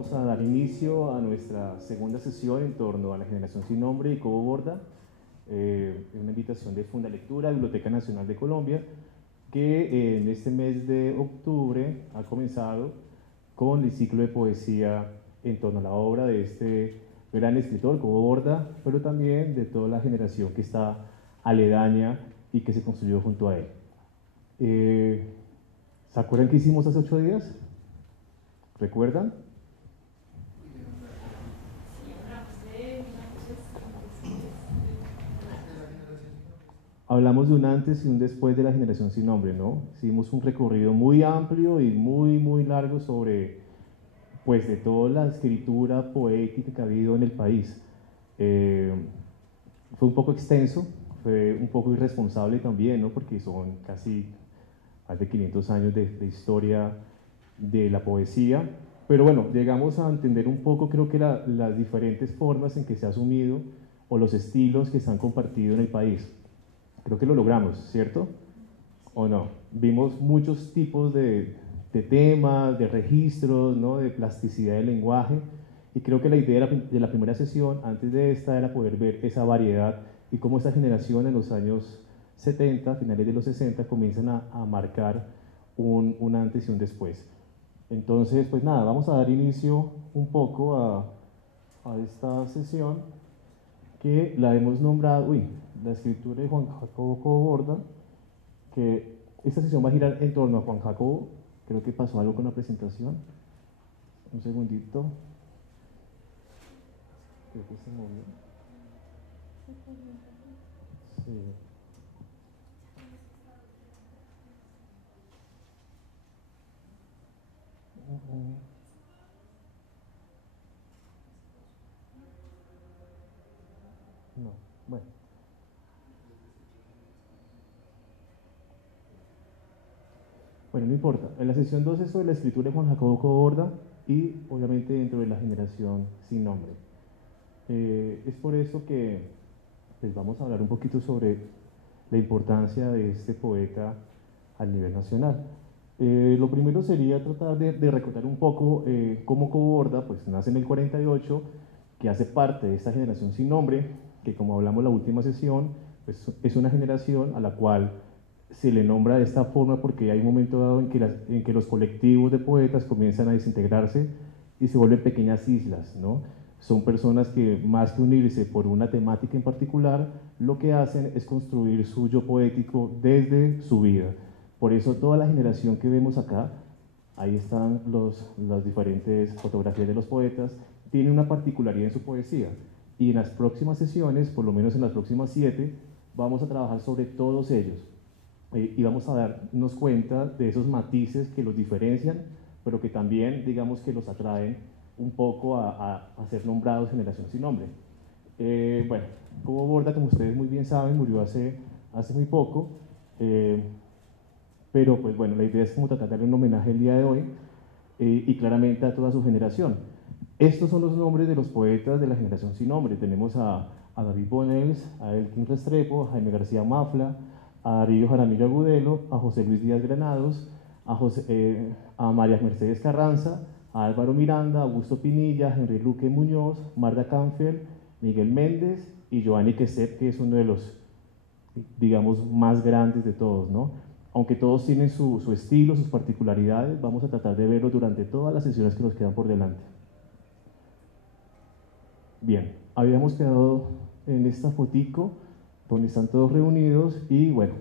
vamos a dar inicio a nuestra segunda sesión en torno a la generación sin nombre y Cobo Borda, una invitación de Fundalectura, Biblioteca Nacional de Colombia, que en este mes de octubre ha comenzado con el ciclo de poesía en torno a la obra de este gran escritor, Cobo Borda, pero también de toda la generación que está aledaña y que se construyó junto a él. ¿Se acuerdan qué hicimos hace 8 días? ¿Recuerdan? Hablamos de un antes y un después de la generación sin nombre, ¿no? Hicimos un recorrido muy amplio y muy largo sobre, pues, de toda la escritura poética que ha habido en el país. Fue un poco extenso, fue un poco irresponsable también, ¿no? Porque son casi más de 500 años de historia de la poesía, pero bueno, llegamos a entender un poco, creo que las diferentes formas en que se ha asumido o los estilos que se han compartido en el país. Creo que lo logramos, ¿cierto? ¿O no? Vimos muchos tipos de temas, de registros, ¿no? De plasticidad del lenguaje, y creo que la idea de la primera sesión, antes de esta, era poder ver esa variedad y cómo esta generación en los años 70, finales de los 60, comienzan a marcar un antes y un después. Entonces, pues nada, vamos a dar inicio un poco a esta sesión que la hemos nombrado, la escritura de Juan Jacobo Cobo Borda, que esta sesión va a girar en torno a Juan Jacobo. Creo que pasó algo con la presentación. Un segundito. Creo que se movió. Sí. No, bueno. Bueno, no importa. En la sesión 2 es sobre la escritura de Juan Jacobo Cobo Borda y obviamente dentro de la generación sin nombre. Es por eso que les vamos a hablar un poquito sobre la importancia de este poeta a nivel nacional. Lo primero sería tratar de recordar un poco cómo Cobo Borda pues, nace en el 48, que hace parte de esta generación sin nombre, que como hablamos la última sesión, pues, es una generación a la cual se le nombra de esta forma porque hay un momento dado en que los colectivos de poetas comienzan a desintegrarse y se vuelven pequeñas islas, ¿no? Son personas que más que unirse por una temática en particular, lo que hacen es construir su yo poético desde su vida. Por eso toda la generación que vemos acá, ahí están las diferentes fotografías de los poetas, tiene una particularidad en su poesía. Y en las próximas sesiones, por lo menos en las próximas 7, vamos a trabajar sobre todos ellos. Y vamos a darnos cuenta de esos matices que los diferencian, pero que también, digamos, que los atraen un poco a ser nombrados generación sin nombre. Bueno, Cobo Borda, como ustedes muy bien saben, murió hace muy poco, pero pues bueno, la idea es como tratar de darle un homenaje el día de hoy y claramente a toda su generación. Estos son los nombres de los poetas de la generación sin nombre. Tenemos a David Bonels, a Elkin Restrepo, a Jaime García Mafla, a Darío Jaramillo Agudelo, a José Luis Díaz Granados, a María Mercedes Carranza, a Álvaro Miranda, Augusto Pinilla, Henry Luque Muñoz, Marta Canfer, Miguel Méndez y Giovanni Queset, que es uno de los, digamos, más grandes de todos, ¿no? Aunque todos tienen su estilo, sus particularidades, vamos a tratar de verlo durante todas las sesiones que nos quedan por delante. Bien, habíamos quedado en esta fotico donde están todos reunidos y bueno,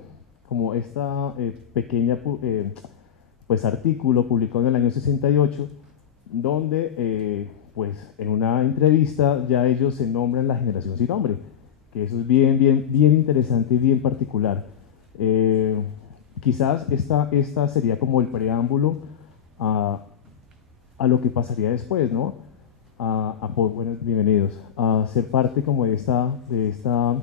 como esta pequeña pues artículo publicado en el año 68, donde pues en una entrevista ya ellos se nombran la generación sin nombre, que eso es bien interesante y bien particular. Quizás esta sería como el preámbulo a lo que pasaría después, ¿no? Bueno, bienvenidos, a ser parte como de esta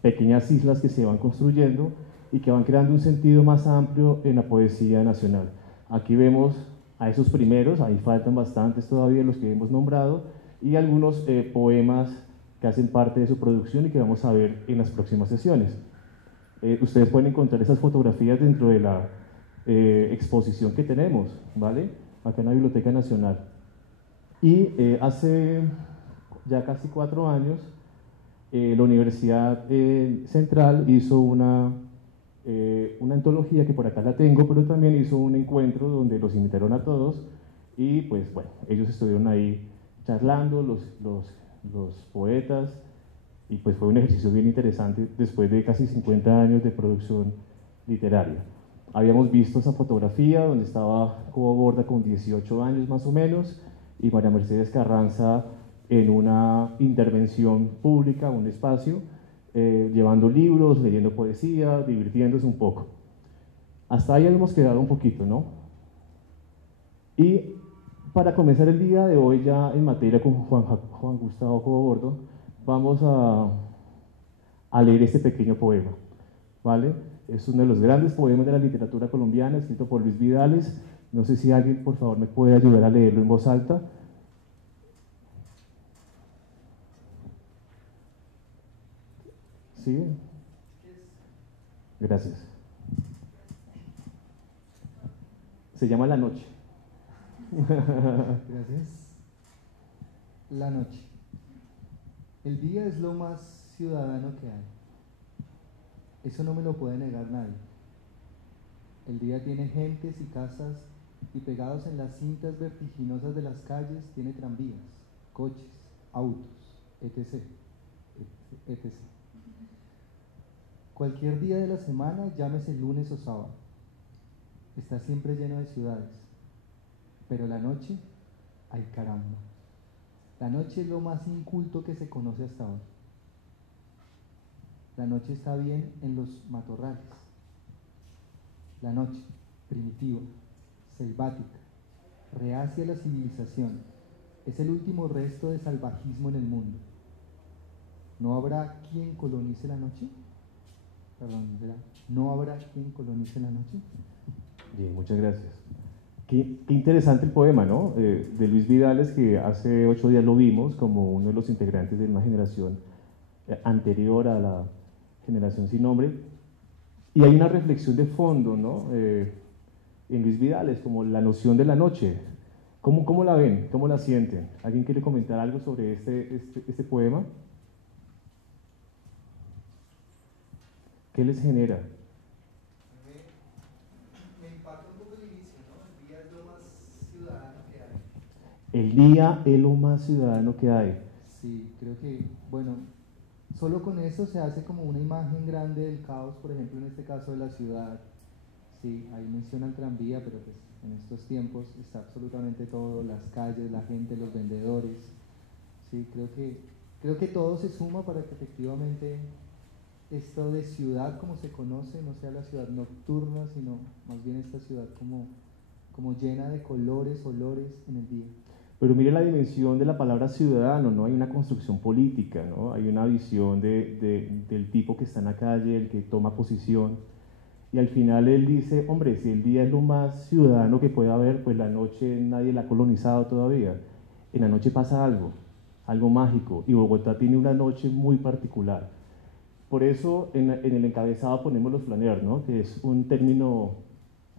pequeñas islas que se van construyendo y que van creando un sentido más amplio en la poesía nacional. Aquí vemos a esos primeros, ahí faltan bastantes todavía los que hemos nombrado, y algunos poemas que hacen parte de su producción y que vamos a ver en las próximas sesiones. Ustedes pueden encontrar esas fotografías dentro de la exposición que tenemos, ¿vale? Acá en la Biblioteca Nacional. Y hace ya casi 4 años, la Universidad Central hizo una antología que por acá la tengo, pero también hizo un encuentro donde los invitaron a todos y pues bueno, ellos estuvieron ahí charlando, los poetas, y pues fue un ejercicio bien interesante después de casi 50 años de producción literaria. Habíamos visto esa fotografía donde estaba Cobo Borda con 18 años más o menos y María Mercedes Carranza en una intervención pública, un espacio, llevando libros, leyendo poesía, divirtiéndose un poco. Hasta ahí hemos quedado un poquito, ¿no? Y para comenzar el día de hoy ya en materia con Juan Gustavo Cobo Borda, vamos a leer este pequeño poema, ¿vale? Es uno de los grandes poemas de la literatura colombiana, escrito por Luis Vidales. No sé si alguien, por favor, me puede ayudar a leerlo en voz alta. ¿Sí? Gracias. Se llama La Noche. Gracias. La noche. El día es lo más ciudadano que hay. Eso no me lo puede negar nadie. El día tiene gentes y casas y pegados en las cintas vertiginosas de las calles tiene tranvías, coches, autos, etc. etc. Cualquier día de la semana, llámese lunes o sábado, está siempre lleno de ciudades. Pero la noche, ay caramba, la noche es lo más inculto que se conoce hasta ahora. La noche está bien en los matorrales. La noche, primitiva, selvática, reacia a la civilización, es el último resto de salvajismo en el mundo. ¿No habrá quien colonice la noche? Perdón, ¿será? ¿No habrá quien colonice la noche? Bien, muchas gracias. Qué interesante el poema, ¿no? De Luis Vidales, que hace 8 días lo vimos como uno de los integrantes de una generación anterior a la generación sin nombre. Y hay una reflexión de fondo, ¿no? En Luis Vidales, como la noción de la noche. ¿Cómo la ven? ¿Cómo la sienten? ¿Alguien quiere comentar algo sobre este poema? ¿Qué les genera? Me impacta un poco el inicio, ¿no? El día es lo más ciudadano que hay. El día es lo más ciudadano que hay. Sí, creo que, bueno, solo con eso se hace como una imagen grande del caos, por ejemplo, en este caso de la ciudad. Sí, ahí menciona el tranvía, pero pues en estos tiempos está absolutamente todo, las calles, la gente, los vendedores. Sí, creo que todo se suma para que efectivamente esto de ciudad como se conoce no sea la ciudad nocturna, sino más bien esta ciudad como llena de colores, olores en el día. Pero mire la dimensión de la palabra ciudadano, ¿no? Hay una construcción política, ¿no? Hay una visión del tipo que está en la calle, el que toma posición. Y al final él dice, hombre, si el día es lo más ciudadano que puede haber, pues la noche nadie la ha colonizado todavía. En la noche pasa algo mágico. Y Bogotá tiene una noche muy particular. Por eso en el encabezado ponemos los flaneurs, ¿no? Que es un término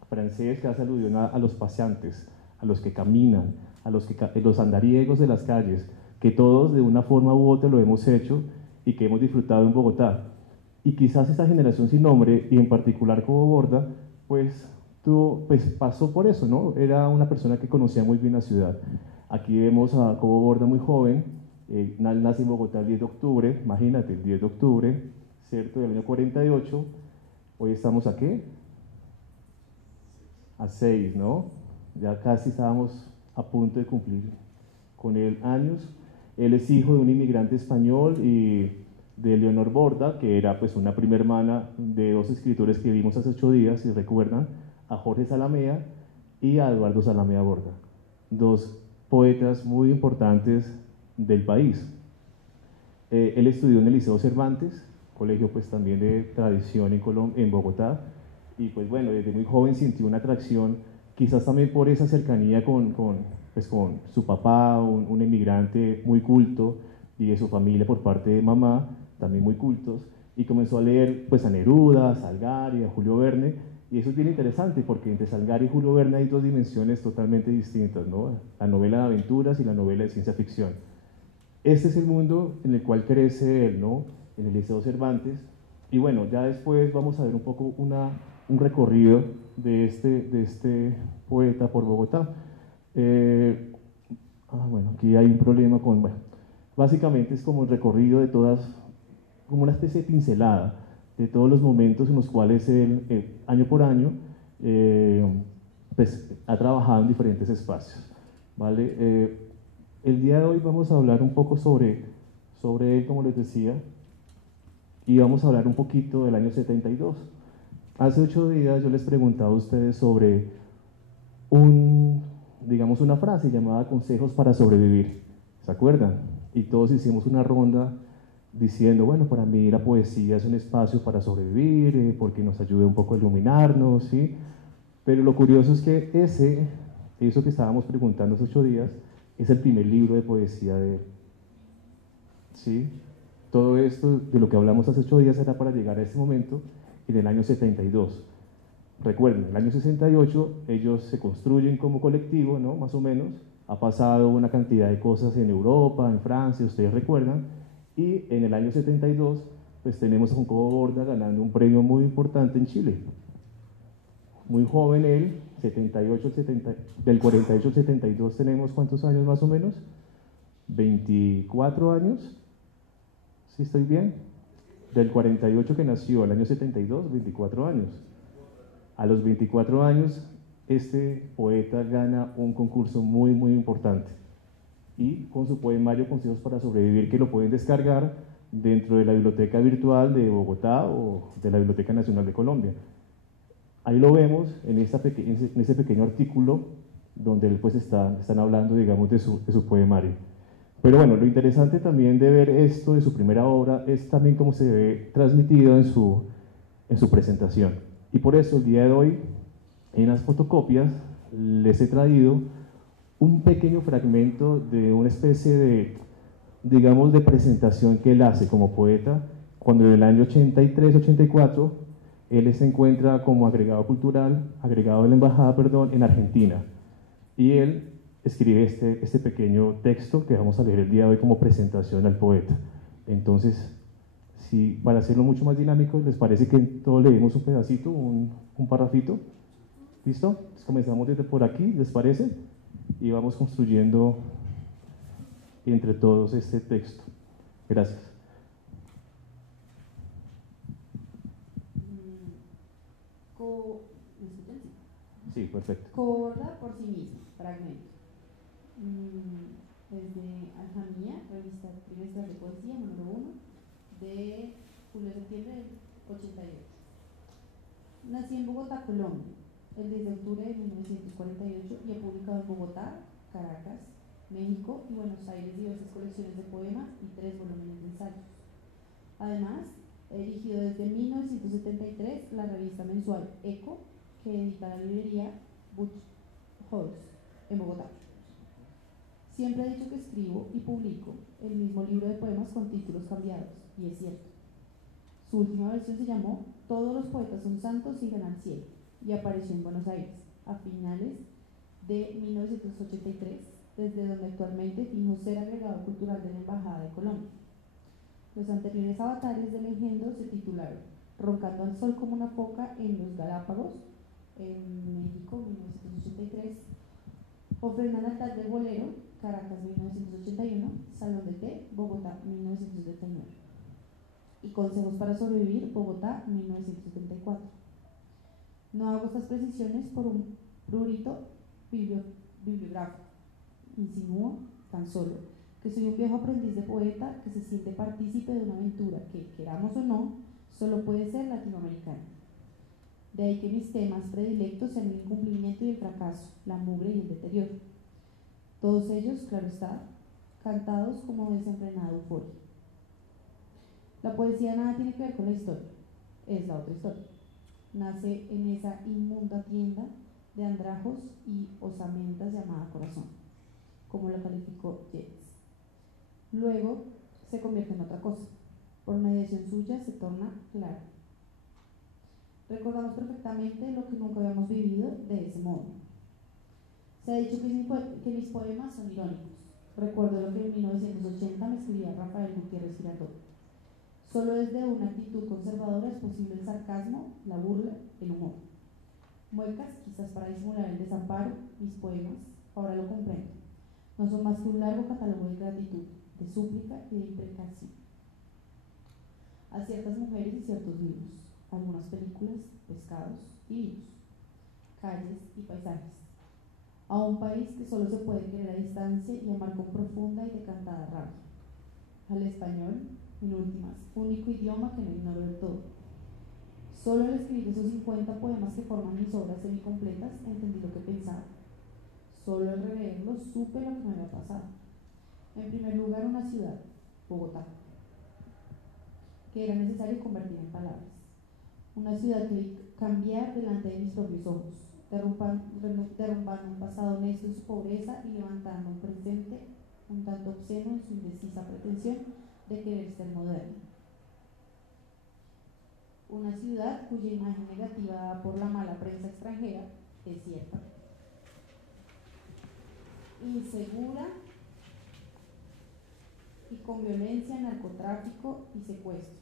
francés que hace alusión a los paseantes, a los que caminan, a los andariegos de las calles, que todos de una forma u otra lo hemos hecho y que hemos disfrutado en Bogotá. Y quizás esta generación sin nombre, y en particular Cobo Borda, pues pasó por eso, ¿no? Era una persona que conocía muy bien la ciudad. Aquí vemos a Cobo Borda muy joven, nace en Bogotá el 10 de octubre, imagínate, el 10 de octubre, ¿cierto? Del año 48, hoy estamos ¿a qué? A 6, ¿no? Ya casi estábamos a punto de cumplir con él años. Él es hijo de un inmigrante español y de Leonor Borda, que era pues una prima hermana de 2 escritores que vimos hace 8 días, si recuerdan, a Jorge Salamea y a Eduardo Salamea Borda, 2 poetas muy importantes del país. Él estudió en el Liceo Cervantes, colegio pues también de tradición en Bogotá, y pues bueno, desde muy joven sintió una atracción, quizás también por esa cercanía con su papá, un inmigrante muy culto, y de su familia por parte de mamá, también muy cultos, y comenzó a leer pues a Neruda, a Salgari, a Julio Verne, Y eso es bien interesante porque entre Salgari y Julio Verne hay dos dimensiones totalmente distintas, ¿no? La novela de aventuras y la novela de ciencia ficción. Este es el mundo en el cual crece él, ¿no? En el Liceo Cervantes. Y bueno, ya después vamos a ver un poco un recorrido de este poeta por Bogotá. Bueno, aquí hay un problema con, bueno, básicamente es como el recorrido de todas, como una especie de pincelada de todos los momentos en los cuales él, año por año, pues, ha trabajado en diferentes espacios, ¿vale? El día de hoy vamos a hablar un poco sobre él, como les decía, y vamos a hablar un poquito del año 72. Hace 8 días yo les preguntaba a ustedes sobre digamos, una frase llamada consejos para sobrevivir, ¿se acuerdan? Y todos hicimos una ronda diciendo, bueno, para mí la poesía es un espacio para sobrevivir, porque nos ayuda un poco a iluminarnos, ¿sí? Pero lo curioso es que eso que estábamos preguntando hace 8 días, es el primer libro de poesía de él, ¿sí? Todo esto de lo que hablamos hace 8 días era para llegar a ese momento en el año 72. Recuerden, en el año 68 ellos se construyen como colectivo, ¿no? Más o menos. Ha pasado una cantidad de cosas en Europa, en Francia, ustedes recuerdan. Y en el año 72, pues tenemos a Jacobo Borda ganando un premio muy importante en Chile. Muy joven él, 78, del 48 al 72 tenemos ¿cuántos años más o menos? 24 años, ¿sí estoy bien? Del 48 que nació al año 72, 24 años. A los 24 años, este poeta gana un concurso muy, muy importante. Y con su poemario Consejos para Sobrevivir, que lo pueden descargar dentro de la Biblioteca Virtual de Bogotá o de la Biblioteca Nacional de Colombia. Ahí lo vemos en ese pequeño artículo donde él pues están hablando, digamos, de su poemario. Pero bueno, lo interesante también de ver esto de su primera obra es también cómo se ve transmitido en su presentación. Y por eso el día de hoy, en las fotocopias, les he traído un pequeño fragmento de una especie de, digamos, de presentación que él hace como poeta, cuando en el año 83-84, él se encuentra como agregado cultural, agregado de la embajada, perdón, en Argentina. Y él escribe este pequeño texto que vamos a leer el día de hoy como presentación al poeta. Entonces, si, para hacerlo mucho más dinámico, ¿les parece que todos leemos un pedacito, un parrafito? ¿Listo? Entonces comenzamos desde por aquí, ¿les parece? Y vamos construyendo entre todos este texto. Gracias. Sí, perfecto. Borda por sí mismo, fragmento. Desde Aljamía, revista trimestral de poesía, número 1, de julio-septiembre del 88. Nací en Bogotá, Colombia, el 10 de octubre de 1948 y he publicado en Bogotá, Caracas, México y Buenos Aires diversas colecciones de poemas y 3 volúmenes de ensayos. Además, he dirigido desde 1973 la revista mensual Eco, que edita la librería Butch Halls en Bogotá. Siempre he dicho que escribo y publico el mismo libro de poemas con títulos cambiados, y es cierto. Su última versión se llamó Todos los poetas son santos y ganan cielo, y apareció en Buenos Aires a finales de 1983, desde donde actualmente finjo ser agregado cultural de la Embajada de Colombia. Los anteriores avatares del engendro se titularon Roncando al sol como una foca en los Galápagos, en México, 1983, Ofrenda al altar del bolero, Caracas, 1981, Salón de té, Bogotá, 1979. Y Consejos para sobrevivir, Bogotá, 1974. No hago estas precisiones por un prurito bibliográfico. Insinúo, tan solo, que soy un viejo aprendiz de poeta que se siente partícipe de una aventura que, queramos o no, solo puede ser latinoamericana. De ahí que mis temas predilectos sean el incumplimiento y el fracaso, la mugre y el deterioro. Todos ellos, claro está, cantados como desenfrenada euforia. La poesía nada tiene que ver con la historia, es la otra historia. Nace en esa inmunda tienda de andrajos y osamentas llamada corazón, como la calificó Yeats. Luego se convierte en otra cosa. Por mediación suya se torna clara. Recordamos perfectamente lo que nunca habíamos vivido de ese modo. Se ha dicho que mis poemas son irónicos. Recuerdo lo que en 1980 me escribía Rafael Gutiérrez Girardot. Solo desde una actitud conservadora es posible el sarcasmo, la burla, el humor. Muecas, quizás para disimular el desamparo, mis poemas, ahora lo comprendo, no son más que un largo catálogo de gratitud, de súplica y de imprecación. A ciertas mujeres y ciertos libros, algunas películas, pescados y vinos, calles y paisajes. A un país que solo se puede querer a distancia y amar con profunda y decantada rabia. Al español, en últimas, único idioma que no ignoro del todo. Solo al escribir esos 50 poemas que forman mis obras semicompletas entendí lo que pensaba. Solo al releerlos supe lo que me había pasado. En primer lugar, una ciudad, Bogotá, que era necesario convertir en palabras. Una ciudad que vi cambiar delante de mis propios ojos, derrumbando un pasado honesto en su pobreza y levantando un presente un tanto obsceno en su indecisa pretensión de querer ser moderno. Una ciudad cuya imagen negativa dada por la mala prensa extranjera es cierta, insegura y con violencia, narcotráfico y secuestro,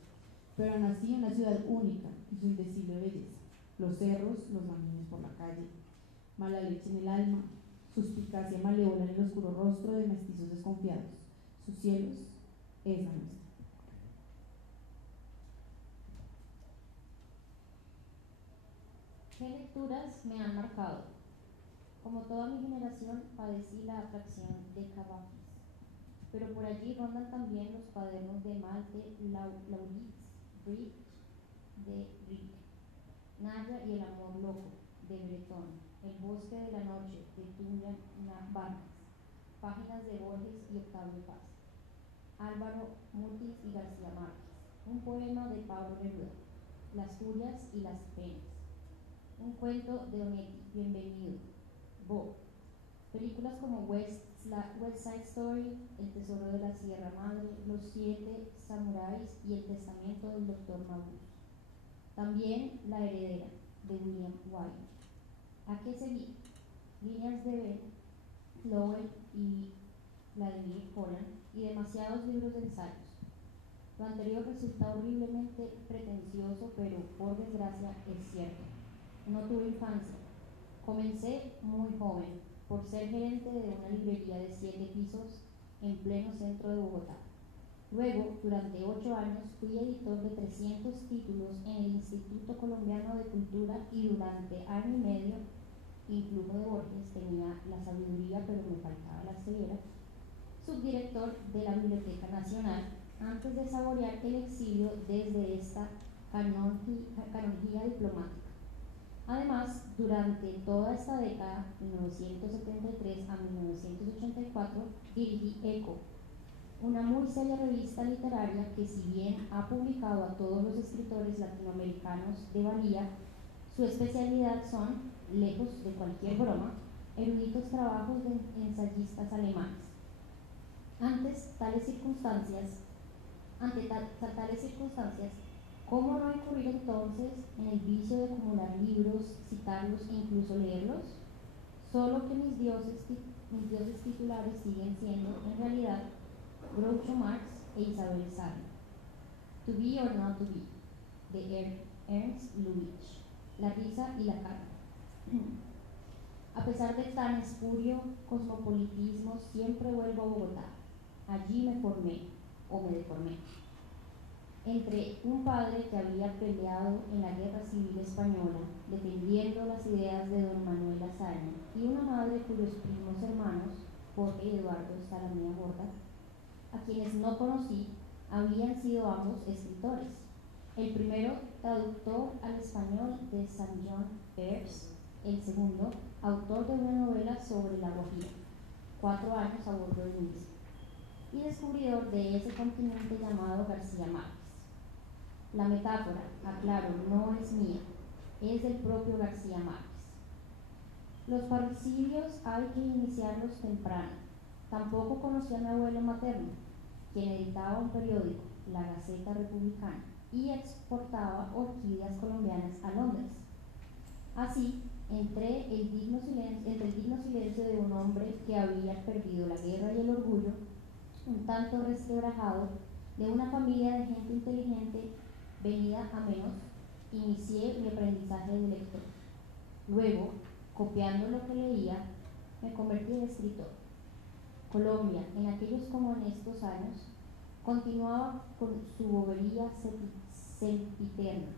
pero aún así una ciudad única y su indecible belleza. Los cerros, los maminos por la calle, mala leche en el alma, suspicacia malévola en el oscuro rostro de mestizos desconfiados. Sus cielos es la nuestra. ¿Qué lecturas me han marcado? Como toda mi generación, padecí la atracción de Cavafis, pero por allí rondan también los cuadernos de Malte, Lauritz, Bridge, de Rilke, Naya y el amor loco, de Breton, El bosque de la noche, de Julian Vargas, páginas de Borges y Octavio Paz, Álvaro Mutis y García Márquez, un poema de Pablo Neruda, Las furias y las penas, un cuento de Onetti, Bienvenido, Bo, películas como West Side Story, El tesoro de la Sierra Madre, Los 7 samuráis y El testamento del Dr. Mabuse. También La heredera, de William Wyler. ¿A qué seguí? Líneas de Ben, Lowell y Vladimir Holland y demasiados libros de ensayos. Lo anterior resulta horriblemente pretencioso, pero por desgracia es cierto. No tuve infancia. Comencé muy joven, por ser gerente de una librería de 7 pisos en pleno centro de Bogotá. Luego, durante 8 años, fui editor de 300 títulos en el Instituto Colombiano de Cultura y durante año y medio, influjo de Borges, tenía la sabiduría pero me faltaba la ceguera, subdirector de la Biblioteca Nacional, antes de saborear el exilio desde esta canonjía diplomática. Además, durante toda esta década, 1973 a 1984, dirigí ECO, una muy seria revista literaria que, si bien ha publicado a todos los escritores latinoamericanos de valía, su especialidad son, lejos de cualquier broma, eruditos trabajos de ensayistas alemanes. Ante tales circunstancias, ¿cómo no incurrir entonces en el vicio de acumular libros, citarlos e incluso leerlos? Solo que mis dioses titulares siguen siendo, en realidad, Groucho Marx e Isabel Sarna. To Be or Not to Be, de Ernst Lubitsch, La risa y la cara. A pesar de tan espurio cosmopolitismo, siempre vuelvo a Bogotá. Allí me formé, o me deformé. Entre un padre que había peleado en la Guerra Civil Española, defendiendo las ideas de don Manuel Azaña, y una madre cuyos primos hermanos, Jorge y Eduardo Salamea Borda, a quienes no conocí, habían sido ambos escritores. El primero, traductor al español de St. John Peirce; el segundo, autor de una novela sobre la Guajira, 4 años a bordo del mismo, y descubridor de ese continente llamado García Márquez. La metáfora, aclaro, no es mía, es del propio García Márquez. Los parricidios hay que iniciarlos temprano. Tampoco conocí a mi abuelo materno, quien editaba un periódico, La Gaceta Republicana, y exportaba orquídeas colombianas a Londres. Así, entre el digno silencio de un hombre que había perdido la guerra y el orgullo, un tanto resquebrajado, de una familia de gente inteligente venida a menos, inicié mi aprendizaje de lector. Luego, copiando lo que leía, me convertí en escritor. Colombia, en aquellos como en estos años, continuaba con su bobería sempiterna,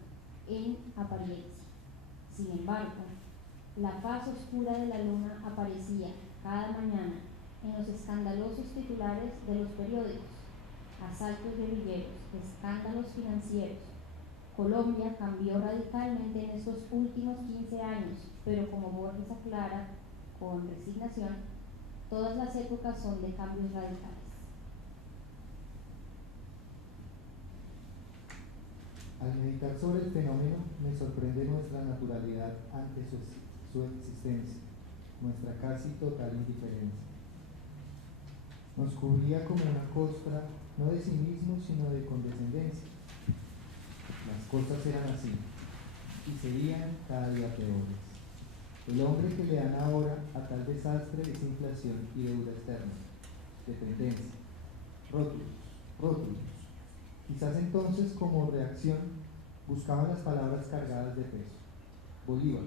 en apariencia. Sin embargo, la faz oscura de la luna aparecía cada mañana en los escandalosos titulares de los periódicos: asaltos guerrilleros, escándalos financieros. Colombia cambió radicalmente en estos últimos 15 años, pero como Borges aclara con resignación, todas las épocas son de cambios radicales. Al meditar sobre el fenómeno, me sorprende nuestra naturalidad ante su existencia, nuestra casi total indiferencia. Nos cubría como una costra, no de sí mismo, sino de condescendencia. Las cosas eran así, y serían cada día peores. El hombre que le dan ahora a tal desastre es inflación y deuda externa, dependencia, rótulos. Quizás entonces, como reacción, buscaban las palabras cargadas de peso. Bolívar,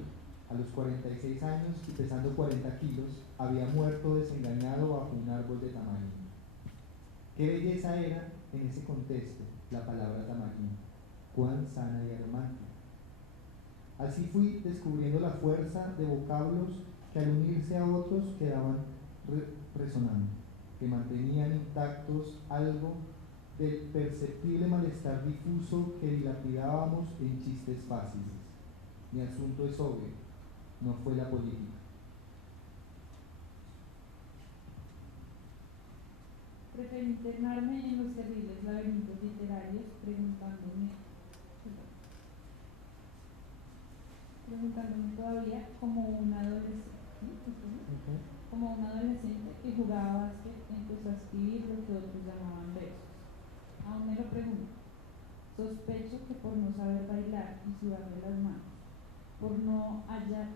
a los 46 años y pesando 40 kilos, había muerto desengañado bajo un árbol de tamarindo. Qué belleza era, en ese contexto, la palabra tamarindo, cuán sana y aromática. Así fui descubriendo la fuerza de vocablos que al unirse a otros quedaban resonando, que mantenían intactos algo del perceptible malestar difuso que dilapidábamos en chistes fáciles. Mi asunto es obvio, no fue la política. Preferí internarme en los terribles laberintos literarios preguntándome todavía como un adolescente que jugaba básquet, empezó a escribir lo que otros llamaban versos. Aún me lo pregunto. Sospecho que por no saber bailar y sudarme las manos, por no hallar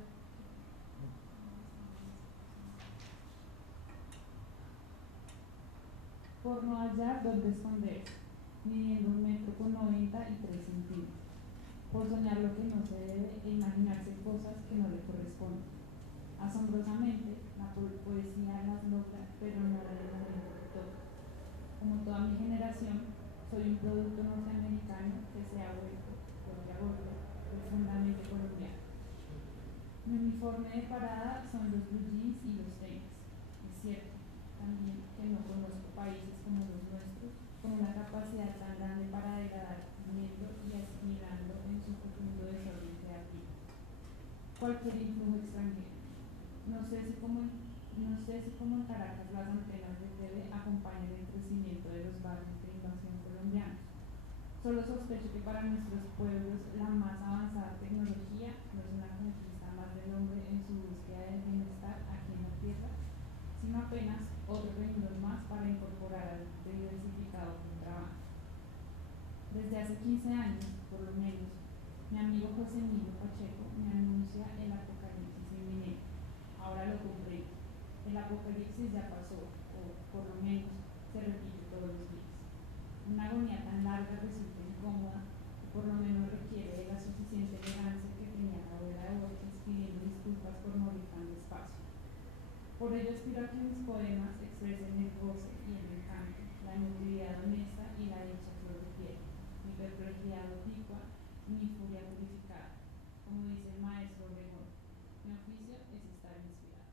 dónde esconderse, midiendo 1,90 m y 3 centímetros, por soñar lo que no se debe e imaginarse cosas que no le corresponden. Asombrosamente, la poesía las logra, pero no la de la gente toca. Como toda mi generación, soy un producto norteamericano que se ha vuelto, golpe a golpe, profundamente colombiano. Mi uniforme de parada son los blue jeans y los tenis. Es cierto también que no conozco países como los nuestros, con una capacidad tan grande para degradar, viendo y asimilando en su profundo desorden creativo cualquier influjo extranjero. No sé si como en Caracas las antenas de TV acompañan el crecimiento de los barrios de invasión colombianos. Solo sospecho que para nuestros pueblos la más avanzada tecnología no es una conquista más del hombre en su búsqueda del bienestar aquí en la tierra, sino apenas otro renglón más para incorporar al diversificado contrabando. Desde hace 15 años, por lo menos, mi amigo José Emilio Pacheco me anuncia el apocalipsis inminente. Ahora lo compré. El apocalipsis ya pasó, o por lo menos se repite todos los días. Una agonía tan larga resulta incómoda, y por lo menos requiere de la suficiente elegancia que tenía la abuela de Borges pidiendo disculpas por morir tan despacio. Por ello aspiro a que mis poemas expresen el goce y el encanto, la emotividad honesta y la dicha flor de piel, mi perplejidad oblicua y mi furia purificada. Como dice el maestro Obregón, mi oficio es estar inspirado.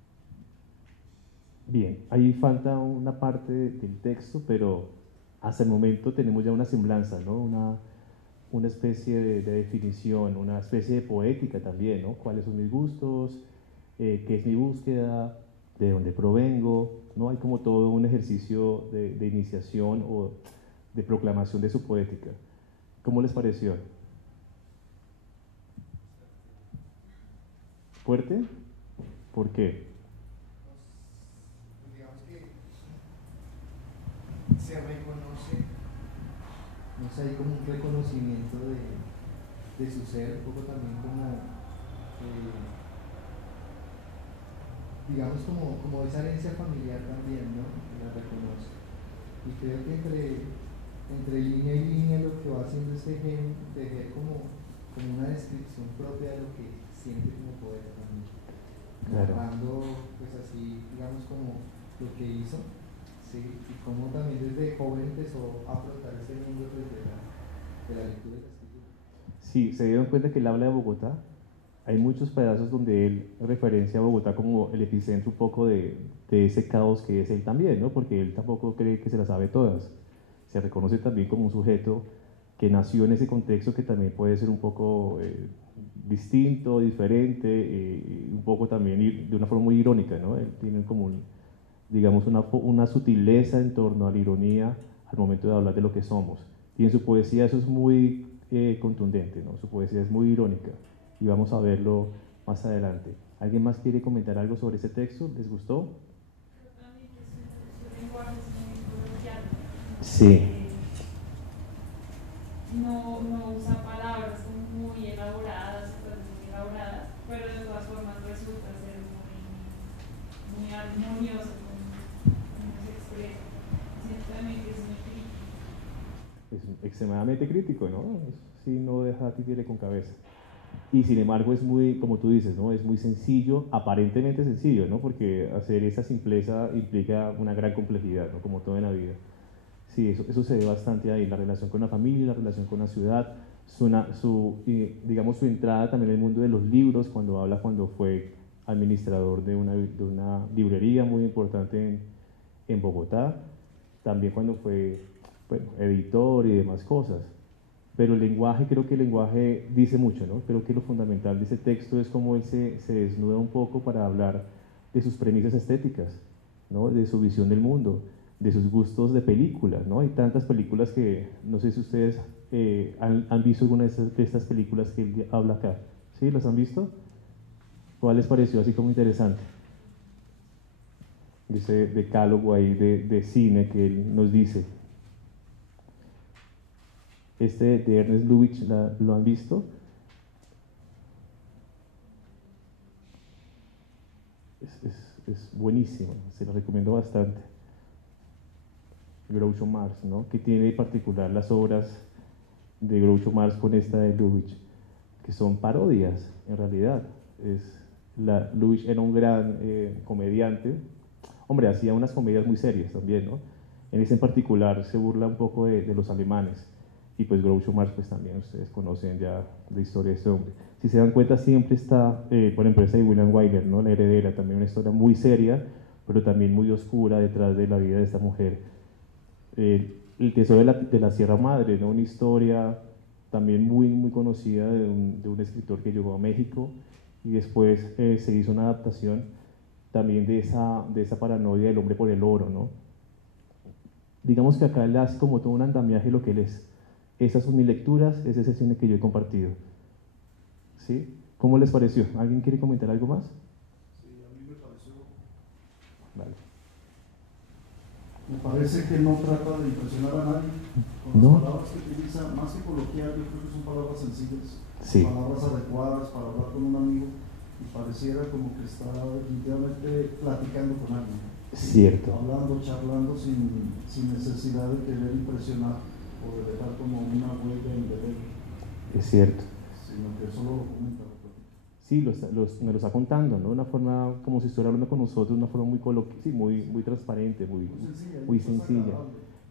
Bien, ahí falta una parte del texto, pero hasta el momento tenemos ya una semblanza, ¿no? Una especie de definición, una especie de poética también, ¿no? ¿Cuáles son mis gustos? ¿Qué es mi búsqueda? ¿De dónde provengo? ¿No? Hay como todo un ejercicio de iniciación o de proclamación de su poética. ¿Cómo les pareció? ¿Fuerte? ¿Por qué? Pues digamos que se reconoce, no sé, hay como un reconocimiento de su ser, un poco también como, digamos, como esa herencia familiar también, ¿no? Que la reconoce. Y creo que entre línea y línea lo que va haciendo este gen, tejer como una descripción propia de lo que siente como poeta también. Claro. Narrando, pues así, digamos, como lo que hizo, ¿sí? Y cómo también desde joven empezó a afrontar este mundo pues, de la lectura y la escritura. Sí, se dieron cuenta que él habla de Bogotá. Hay muchos pedazos donde él referencia a Bogotá como el epicentro un poco de ese caos que es él también, ¿no? Porque él tampoco cree que se las sabe todas. Se reconoce también como un sujeto que nació en ese contexto que también puede ser un poco distinto, diferente, un poco también de una forma muy irónica, ¿no? Él tiene como, digamos, una sutileza en torno a la ironía al momento de hablar de lo que somos. Y en su poesía eso es muy contundente, ¿no? Su poesía es muy irónica y vamos a verlo más adelante. ¿Alguien más quiere comentar algo sobre ese texto? ¿Les gustó? También que su lenguaje es muy coloquial. Sí. No usa palabras como muy elaboradas, frases muy elaboradas, pero de todas formas resulta ser muy armonioso como se expresa. Siento también que es muy crítico. Es extremadamente crítico, ¿no? Sí, no deja títere con cabeza. Y sin embargo es muy, como tú dices, ¿no? Es muy sencillo, aparentemente sencillo, ¿no? Porque hacer esa simpleza implica una gran complejidad, ¿no? Como todo en la vida. Sí, eso se ve bastante ahí, la relación con la familia, la relación con la ciudad, digamos, su entrada también en el mundo de los libros, cuando fue administrador de una librería muy importante en Bogotá, también cuando fue, bueno, editor y demás cosas. Pero el lenguaje, creo que el lenguaje dice mucho, ¿no? Creo que lo fundamental de ese texto es cómo él se desnuda un poco para hablar de sus premisas estéticas, ¿no? De su visión del mundo, de sus gustos de películas, ¿no? Hay tantas películas que, no sé si ustedes han visto alguna de estas películas que él habla acá. ¿Sí? ¿Las han visto? ¿Cuál les pareció así como interesante? Ese decálogo ahí de cine que él nos dice. Este de Ernest Lubitsch, ¿lo han visto? Es buenísimo, se lo recomiendo bastante. Groucho Marx, ¿no? Que tiene en particular las obras de Groucho Marx con esta de Lubitsch, que son parodias, en realidad. Lubitsch era un gran comediante. Hombre, hacía unas comedias muy serias también, ¿no? En ese en particular se burla un poco de los alemanes. Y pues Groucho Marx, pues también ustedes conocen ya la historia de este hombre. Si se dan cuenta, siempre está, por ejemplo, esa de William Wyler, ¿no? La heredera, también una historia muy seria, pero también muy oscura detrás de la vida de esta mujer. El tesoro de la Sierra Madre, ¿no? Una historia también muy, muy conocida de un escritor que llegó a México y después se hizo una adaptación también de esa paranoia del hombre por el oro, ¿no? Digamos que acá él hace como todo un andamiaje lo que él es. Esas son mis lecturas, ese es el cine que yo he compartido. ¿Sí? ¿Cómo les pareció? ¿Alguien quiere comentar algo más? Sí, a mí me pareció. Vale. Me parece que no trata de impresionar a nadie. Con No. las palabras que utiliza, más que coloquial, yo creo que son palabras sencillas, Sí. palabras adecuadas para hablar con un amigo y pareciera como que está definitivamente platicando con alguien. Cierto. Hablando, charlando sin necesidad de querer impresionar o de dejar como una huella indeleble, Es cierto. sino que solo lo comenta, lo platica. Sí, me lo está contando, ¿no? De una forma como si estuviera hablando con nosotros, de una forma muy sí, muy transparente, muy sencilla.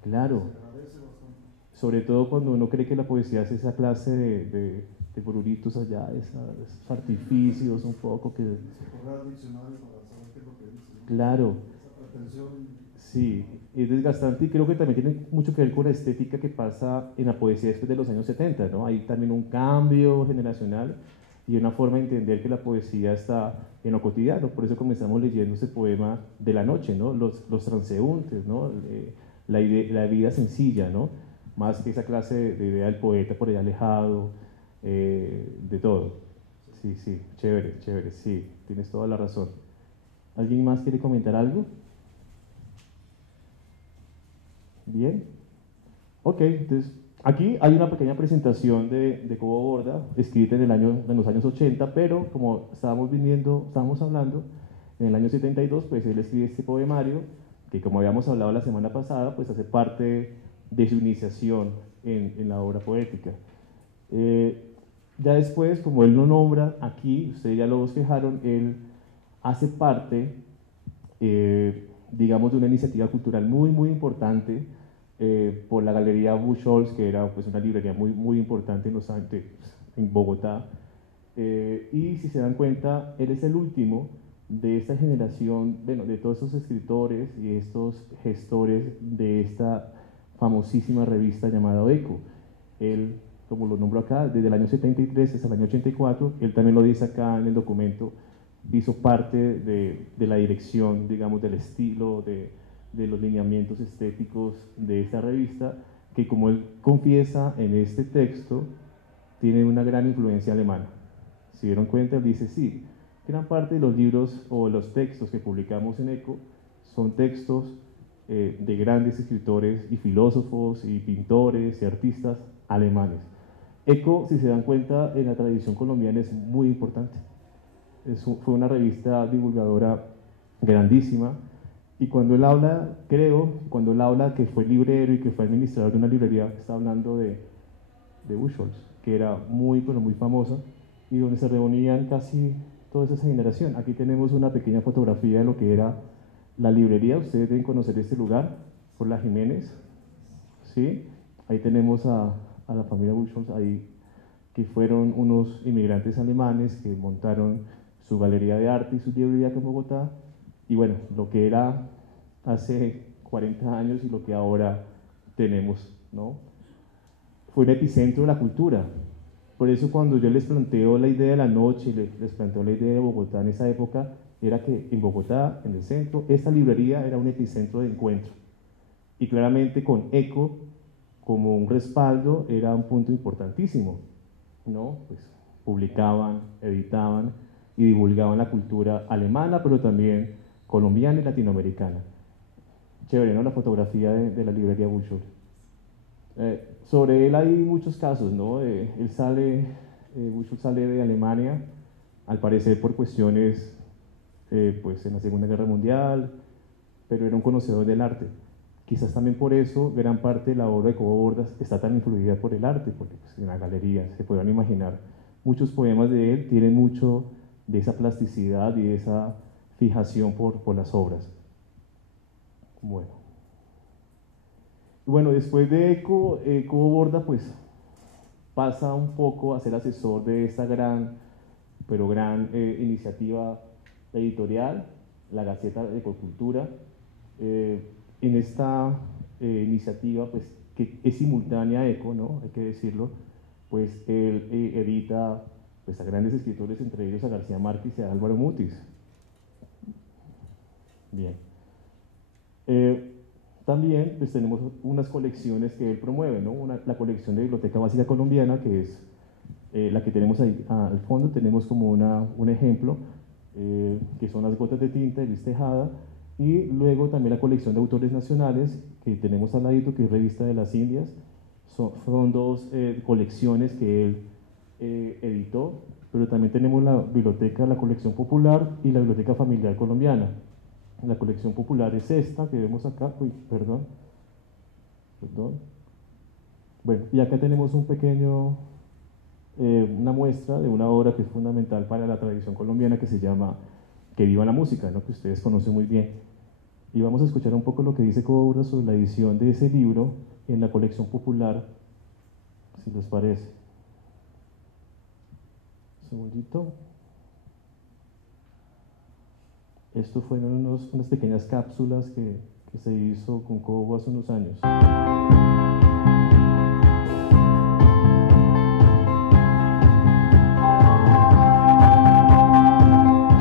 Claro. Se agradece bastante. Sobre todo cuando uno cree que la poesía es esa clase de pruritos allá, esos artificios un poco que... Correr al diccionario para saber qué es lo que dice, ¿no? Claro. Esa pretensión. Sí, es desgastante y creo que también tiene mucho que ver con la estética que pasa en la poesía después de los años 70, ¿no? Hay también un cambio generacional y una forma de entender que la poesía está en lo cotidiano. Por eso comenzamos leyendo ese poema de la noche, ¿no? Los transeúntes, ¿no? La vida sencilla, ¿no? Más que esa clase de idea del poeta por allá alejado, de todo. Sí, sí, chévere, chévere, sí, tienes toda la razón. ¿Alguien más quiere comentar algo? Bien. Ok, entonces Aquí hay una pequeña presentación de Cobo Borda, escrita en los años 80, pero como estábamos hablando, en el año 72, pues él escribe este poemario, que como habíamos hablado la semana pasada, pues hace parte de su iniciación en la obra poética. Ya después, como él lo nombra aquí, ustedes ya lo bosquejaron, él hace parte, digamos, de una iniciativa cultural muy, muy importante, por la Galería Buchholz, que era pues, una librería muy, muy importante en Bogotá. Y si se dan cuenta, él es el último de esta generación, bueno, de todos estos escritores y estos gestores de esta famosísima revista llamada Eco. Él, como lo nombro acá, desde el año 73 hasta el año 84, él también lo dice acá en el documento, hizo parte de la dirección, digamos, del estilo, de los lineamientos estéticos de esta revista, que como él confiesa en este texto, tiene una gran influencia alemana. ¿Se dieron cuenta? Él dice, sí, gran parte de los libros o los textos que publicamos en ECO son textos de grandes escritores y filósofos y pintores y artistas alemanes. ECO, si se dan cuenta, en la tradición colombiana es muy importante. Fue una revista divulgadora grandísima. Y cuando él habla, cuando él habla que fue librero y que fue administrador de una librería, está hablando de Buchholz, que era muy, pero muy famosa, y donde se reunían casi toda esa generación. Aquí tenemos una pequeña fotografía de lo que era la librería. Ustedes deben conocer este lugar, por la Jiménez, ¿sí? Ahí tenemos a la familia Buchholz, ahí, que fueron unos inmigrantes alemanes que montaron su galería de arte y su librería aquí en Bogotá. Y bueno, lo que era hace 40 años y lo que ahora tenemos, ¿no? Fue un epicentro de la cultura. Por eso cuando yo les planteo la idea de la noche, les planteo la idea de Bogotá en esa época, era que en Bogotá, en el centro, esta librería era un epicentro de encuentro. Y claramente con ECO, como un respaldo, era un punto importantísimo, ¿no? Pues publicaban, editaban y divulgaban la cultura alemana, pero también colombiana y latinoamericana. Chévere, ¿no? La fotografía de la librería Buchholz. Sobre él hay muchos casos, ¿no? Buchholz sale de Alemania, al parecer por cuestiones, pues en la Segunda Guerra Mundial, pero era un conocedor del arte. Quizás también por eso gran parte de la obra de Cobo Borda está tan influida por el arte, porque pues, en la galería se pueden imaginar, muchos poemas de él tienen mucho de esa plasticidad y de esa fijación por las obras. Bueno, después de Cobo Borda, pues pasa un poco a ser asesor de esta gran iniciativa editorial, la Gaceta de Ecocultura. En esta iniciativa, pues, que es simultánea a ECO, ¿no? Hay que decirlo, pues él edita pues, a grandes escritores, entre ellos a García Márquez y a Álvaro Mutis. Bien. También pues, tenemos unas colecciones que él promueve, ¿no? La colección de Biblioteca Básica Colombiana, que es la que tenemos ahí al fondo. Tenemos como un ejemplo, que son las gotas de tinta de Luis Tejada, y luego también la colección de autores nacionales que tenemos al ladito, que es Revista de las Indias. Son dos colecciones que él editó, pero también tenemos la biblioteca, la colección popular y la biblioteca familiar colombiana. La colección popular es esta que vemos acá. Perdón. Bueno, y acá tenemos una muestra de una obra que es fundamental para la tradición colombiana, que se llama Que viva la música, ¿no? Que ustedes conocen muy bien. Y vamos a escuchar un poco lo que dice Cobo Borda sobre la edición de ese libro en la colección popular, si les parece. Un segundito. Esto fueron unas pequeñas cápsulas que se hizo con Cobo hace unos años.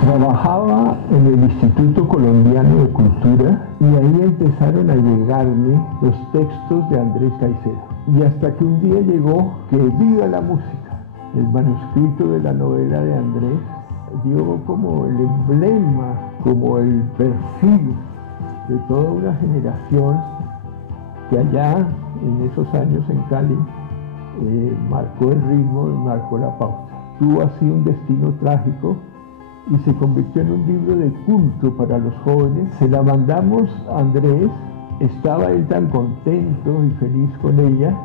Trabajaba en el Instituto Colombiano de Cultura y ahí empezaron a llegarme los textos de Andrés Caicedo. Y hasta que un día llegó Que viva la música. El manuscrito de la novela de Andrés dio como el emblema, como el perfil de toda una generación que allá en esos años en Cali, marcó el ritmo y marcó la pauta. Tuvo así un destino trágico y se convirtió en un libro de culto para los jóvenes. Se la mandamos a Andrés, estaba él tan contento y feliz con ella,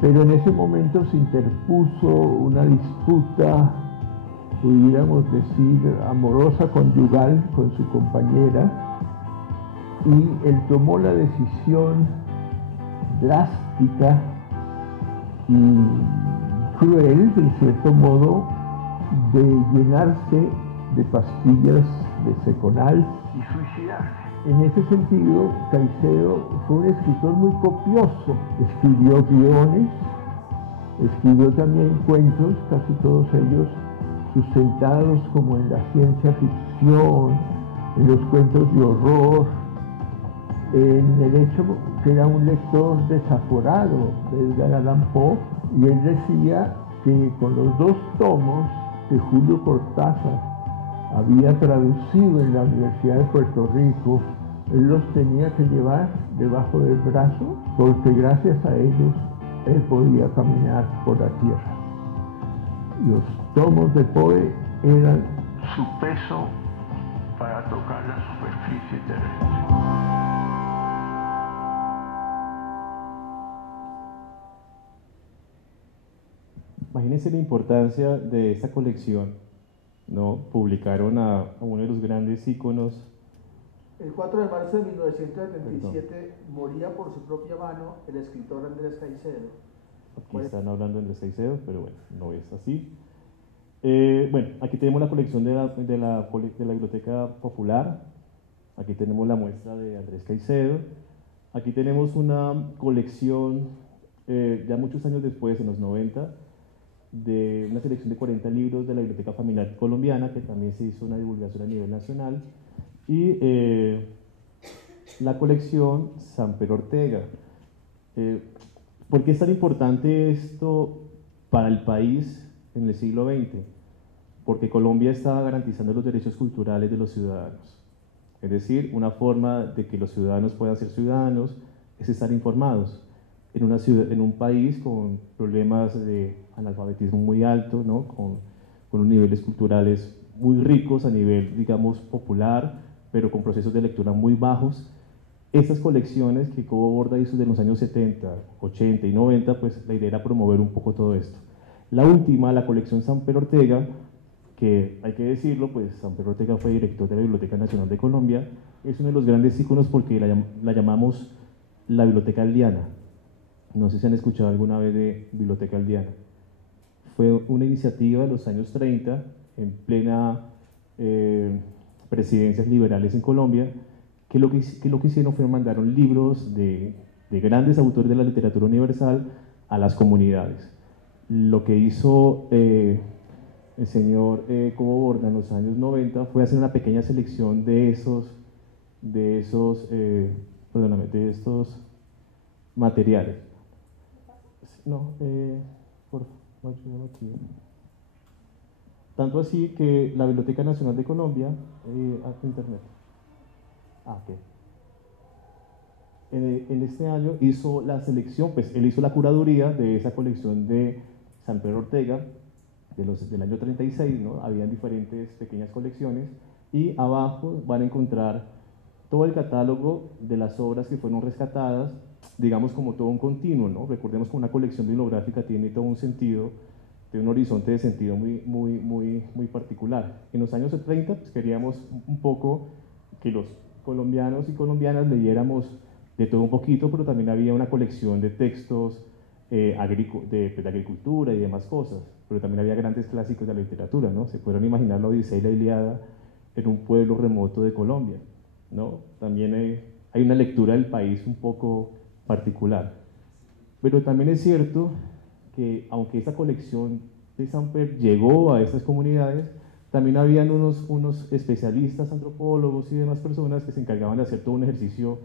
pero en ese momento se interpuso una disputa, pudiéramos decir, amorosa, conyugal con su compañera, y él tomó la decisión drástica y cruel, de cierto modo, de llenarse de pastillas de Seconal y suicidarse. En ese sentido, Caicedo fue un escritor muy copioso. Escribió guiones, escribió también cuentos, casi todos ellos sustentados como en la ciencia ficción, en los cuentos de horror, en el hecho que era un lector desaforado de Edgar Allan Poe, y él decía que con los 2 tomos que Julio Cortázar había traducido en la Universidad de Puerto Rico, él los tenía que llevar debajo del brazo, porque gracias a ellos él podía caminar por la tierra. Los tomos de Poe eran su peso para tocar la superficie terrestre. Imagínense la importancia de esta colección, ¿no? Publicaron a uno de los grandes íconos. El 4 de marzo de 1977 moría por su propia mano el escritor Andrés Caicedo. Aquí están hablando de Andrés Caicedo, pero bueno, no es así. Bueno, aquí tenemos la colección de la Biblioteca Popular. Aquí tenemos la muestra de Andrés Caicedo. Aquí tenemos una colección, ya muchos años después, en los 90, de una selección de 40 libros de la Biblioteca Familiar Colombiana, que también se hizo una divulgación a nivel nacional, y la colección Samper Ortega. ¿Por qué es tan importante esto para el país en el siglo XX? Porque Colombia estaba garantizando los derechos culturales de los ciudadanos. Es decir, una forma de que los ciudadanos puedan ser ciudadanos es estar informados. En una ciudad, en un país con problemas de analfabetismo muy alto, ¿no? con unos niveles culturales muy ricos a nivel, digamos, popular, pero con procesos de lectura muy bajos. Estas colecciones que Cobo Borda hizo de los años 70, 80 y 90, pues la idea era promover un poco todo esto. La última, la colección Samper Ortega, que hay que decirlo, pues Samper Ortega fue director de la Biblioteca Nacional de Colombia, es uno de los grandes íconos porque la llamamos la Biblioteca Aldiana. No sé si han escuchado alguna vez de Biblioteca Aldiana. Fue una iniciativa de los años 30, en plena presidencias liberales en Colombia, que lo que hicieron fue mandaron libros de grandes autores de la literatura universal a las comunidades. Lo que hizo el señor Cobo Borda en los años 90 fue hacer una pequeña selección de estos materiales. No, por favor, ayúdame aquí. Tanto así que la Biblioteca Nacional de Colombia, internet. Ok. En este año hizo la selección, pues él hizo la curaduría de esa colección de Samper Ortega, del año 36, ¿no? Habían diferentes pequeñas colecciones, y abajo van a encontrar todo el catálogo de las obras que fueron rescatadas, digamos como todo un continuo, ¿no? Recordemos que una colección bibliográfica tiene todo un sentido, tiene un horizonte de sentido muy particular. En los años 30 pues, queríamos un poco que los colombianos y colombianas leyéramos de todo un poquito, pero también había una colección de textos de agricultura y demás cosas, pero también había grandes clásicos de la literatura, ¿no? Se pudieron imaginar la Odisea y la Ilíada en un pueblo remoto de Colombia, ¿no? También hay una lectura del país un poco particular. Pero también es cierto que aunque esa colección de Samper llegó a estas comunidades, también habían unos especialistas, antropólogos y demás personas que se encargaban de hacer todo un ejercicio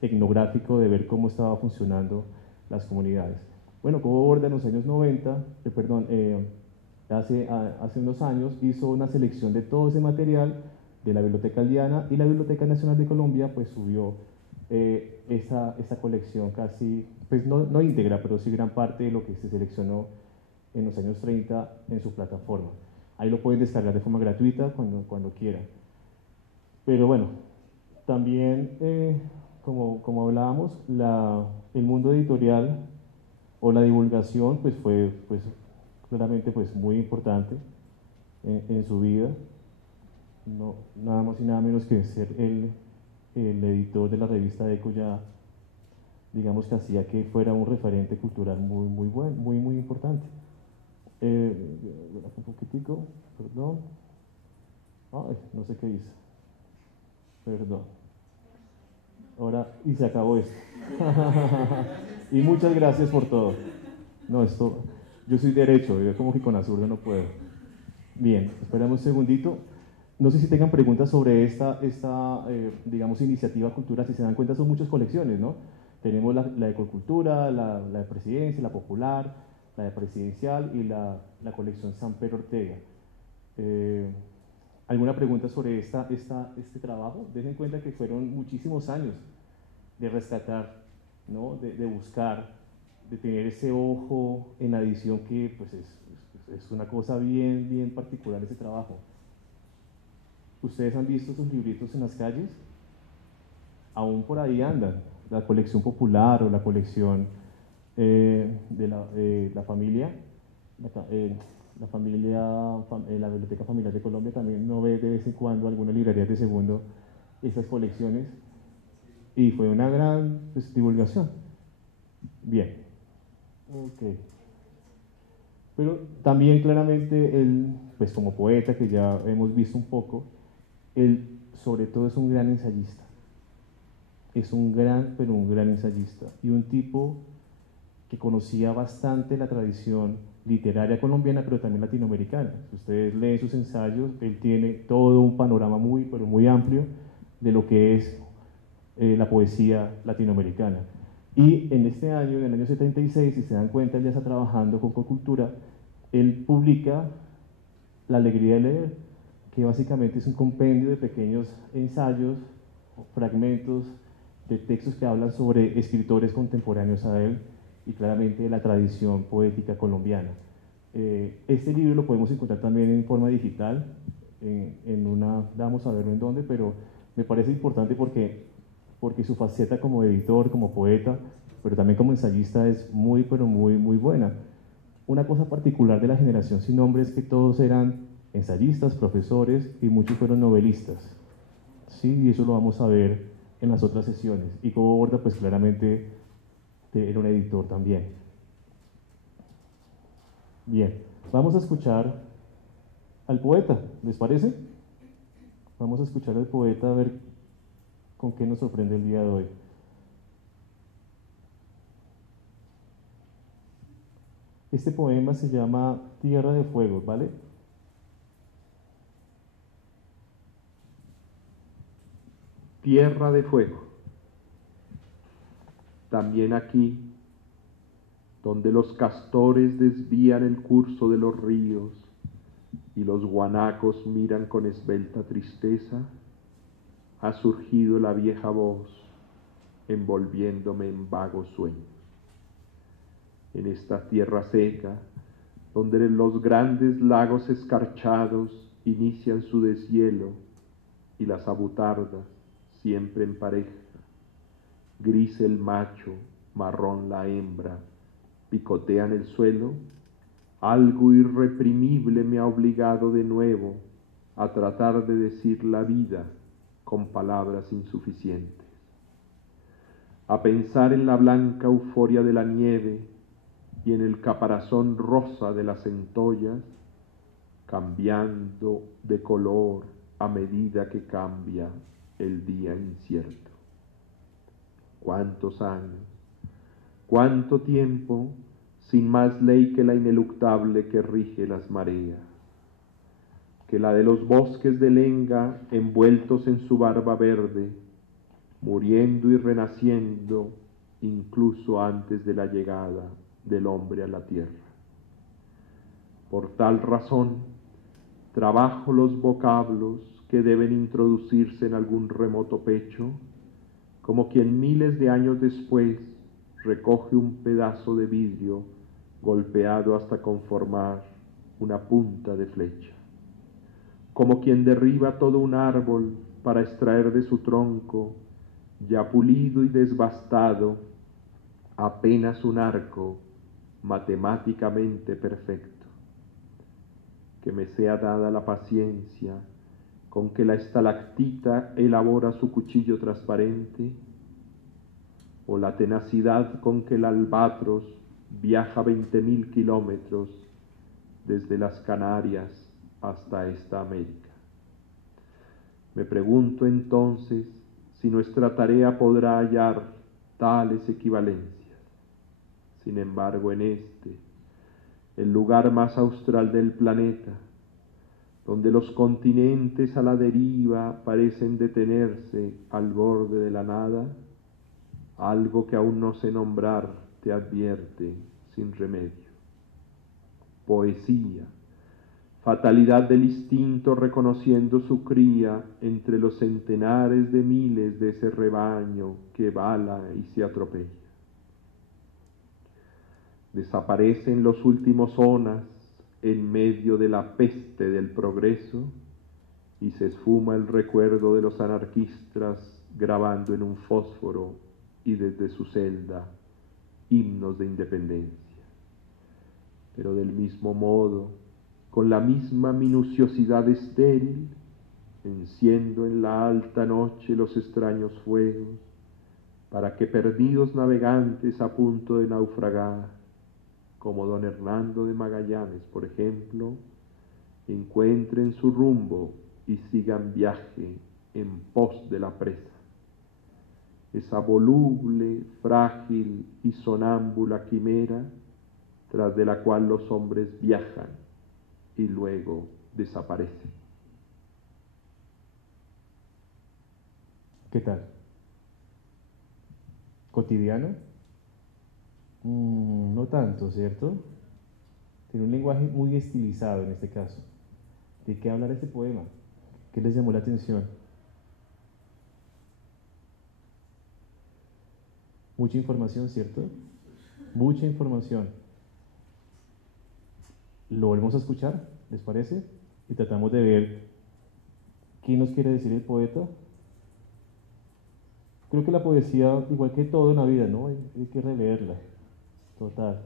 etnográfico de ver cómo estaba funcionando las comunidades. Bueno, Cobo Borda en los años 90, hace unos años, hizo una selección de todo ese material de la Biblioteca Aldiana, y la Biblioteca Nacional de Colombia pues subió esta colección casi, pues no íntegra, pero sí gran parte de lo que se seleccionó en los años 30 en su plataforma. Ahí lo pueden descargar de forma gratuita cuando quieran. Pero bueno, también, como hablábamos, el mundo editorial o la divulgación pues fue claramente pues, muy importante en su vida. No, nada más y nada menos que ser el editor de la revista Eco ya, digamos que hacía que fuera un referente cultural muy bueno, muy importante. Un poquitico, perdón. Ay, no sé qué hice. Perdón. Ahora, y se acabó esto. Y muchas gracias por todo. No, yo soy derecho, yo como que con la zurda no puedo. Bien, esperamos un segundito. No sé si tengan preguntas sobre esta digamos, iniciativa cultural. Si se dan cuenta, son muchas colecciones, ¿no? Tenemos la de ecocultura, la de presidencia, la popular, la de presidencial y la colección San Pedro Ortega. ¿Alguna pregunta sobre este trabajo? Dejen en cuenta que fueron muchísimos años de rescatar, ¿no? de buscar, de tener ese ojo en la edición que pues, es una cosa bien particular ese trabajo. ¿Ustedes han visto esos libritos en las calles? Aún por ahí andan, la colección popular o la colección de la familia, la Biblioteca Familiar de Colombia también no ve de vez en cuando algunas librerías de segundo esas colecciones y fue una gran pues, divulgación. Bien, ok. Pero también claramente él, pues como poeta que ya hemos visto un poco, él sobre todo es un gran ensayista. Es un gran ensayista y un tipo que conocía bastante la tradición literaria colombiana, pero también latinoamericana. Si ustedes leen sus ensayos, él tiene todo un panorama muy amplio de lo que es la poesía latinoamericana. Y en este año, en el año 76, si se dan cuenta, él ya está trabajando con Cocultura, él publica La Alegría de Leer, que básicamente es un compendio de pequeños ensayos, fragmentos de textos que hablan sobre escritores contemporáneos a él y claramente de la tradición poética colombiana. Este libro lo podemos encontrar también en forma digital, vamos a verlo en dónde, pero me parece importante porque su faceta como editor, como poeta, pero también como ensayista es muy buena. Una cosa particular de la generación sin nombre es que todos eran ensayistas, profesores y muchos fueron novelistas. Sí, y eso lo vamos a ver en las otras sesiones. Y Cobo Borda, pues claramente era un editor también. Bien, vamos a escuchar al poeta, ¿les parece? Vamos a escuchar al poeta a ver con qué nos sorprende el día de hoy. Este poema se llama Tierra de Fuego, ¿vale? Tierra de fuego. También aquí, donde los castores desvían el curso de los ríos y los guanacos miran con esbelta tristeza, ha surgido la vieja voz, envolviéndome en vagos sueños. En esta tierra seca, donde los grandes lagos escarchados inician su deshielo y las abutardas, siempre en pareja, gris el macho, marrón la hembra, picotean el suelo, algo irreprimible me ha obligado de nuevo a tratar de decir la vida con palabras insuficientes, a pensar en la blanca euforia de la nieve y en el caparazón rosa de las centollas, cambiando de color a medida que cambia el día incierto. ¿Cuántos años? ¿Cuánto tiempo sin más ley que la ineluctable que rige las mareas? Que la de los bosques de lenga envueltos en su barba verde, muriendo y renaciendo incluso antes de la llegada del hombre a la tierra. Por tal razón, trabajo los vocablos que deben introducirse en algún remoto pecho, como quien miles de años después recoge un pedazo de vidrio golpeado hasta conformar una punta de flecha, como quien derriba todo un árbol para extraer de su tronco, ya pulido y desbastado, apenas un arco matemáticamente perfecto. Que me sea dada la paciencia con que la estalactita elabora su cuchillo transparente, o la tenacidad con que el albatros viaja 20.000 kilómetros desde las Canarias hasta esta América. Me pregunto entonces si nuestra tarea podrá hallar tales equivalencias. Sin embargo, en este, el lugar más austral del planeta, donde los continentes a la deriva parecen detenerse al borde de la nada, algo que aún no sé nombrar te advierte sin remedio. Poesía, fatalidad del instinto reconociendo su cría entre los centenares de miles de ese rebaño que bala y se atropella. Desaparecen los últimos zonas en medio de la peste del progreso y se esfuma el recuerdo de los anarquistas grabando en un fósforo y desde su celda himnos de independencia. Pero del mismo modo, con la misma minuciosidad estéril, enciendo en la alta noche los extraños fuegos, para que perdidos navegantes a punto de naufragar, como don Hernando de Magallanes, por ejemplo, encuentren su rumbo y sigan viaje en pos de la presa, esa voluble, frágil y sonámbula quimera tras de la cual los hombres viajan y luego desaparecen. ¿Qué tal? ¿Cotidiano? No tanto, ¿cierto? Tiene un lenguaje muy estilizado en este caso. ¿De qué hablar este poema? ¿Qué les llamó la atención? Mucha información, ¿cierto? Mucha información. Lo volvemos a escuchar, ¿les parece? Y tratamos de ver qué nos quiere decir el poeta. Creo que la poesía, igual que todo en la vida, ¿no? Hay que releerla. Total.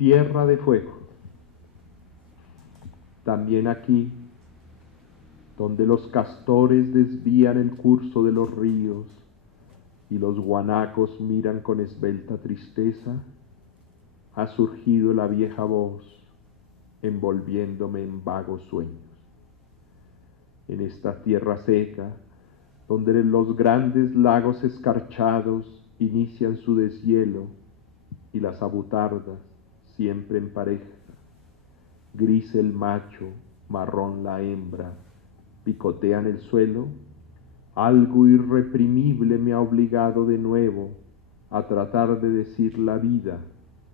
Tierra de fuego. También aquí, donde los castores desvían el curso de los ríos y los guanacos miran con esbelta tristeza, ha surgido la vieja voz, envolviéndome en vagos sueños. En esta tierra seca, donde los grandes lagos escarchados inician su deshielo y las abutardas, siempre en pareja, gris el macho, marrón la hembra, picotean el suelo, algo irreprimible me ha obligado de nuevo a tratar de decir la vida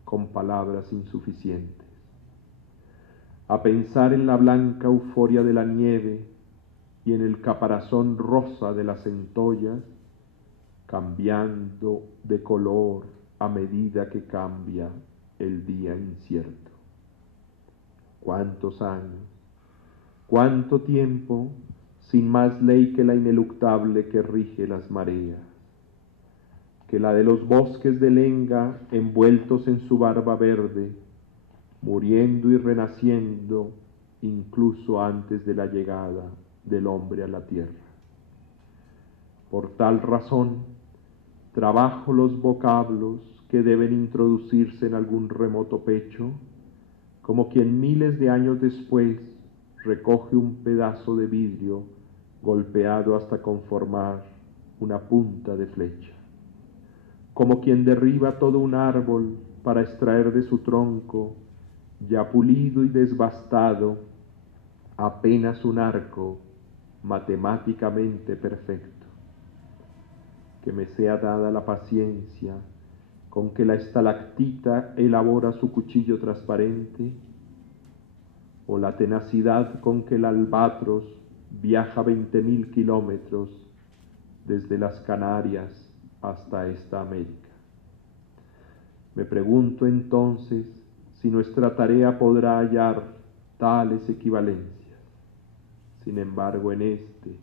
con palabras insuficientes, a pensar en la blanca euforia de la nieve y en el caparazón rosa de las centollas, cambiando de color a medida que cambia el día incierto. ¿Cuántos años? ¿Cuánto tiempo sin más ley que la ineluctable que rige las mareas? Que la de los bosques de lenga envueltos en su barba verde, muriendo y renaciendo incluso antes de la llegada del hombre a la tierra. Por tal razón, trabajo los vocablos que deben introducirse en algún remoto pecho, como quien miles de años después recoge un pedazo de vidrio golpeado hasta conformar una punta de flecha, como quien derriba todo un árbol para extraer de su tronco, ya pulido y desbastado, apenas un arco matemáticamente perfecto. que me sea dada la paciencia con que la estalactita elabora su cuchillo transparente, o la tenacidad con que el albatros viaja 20.000 kilómetros desde las Canarias hasta esta América. Me pregunto entonces si nuestra tarea podrá hallar tales equivalencias. Sin embargo, en este,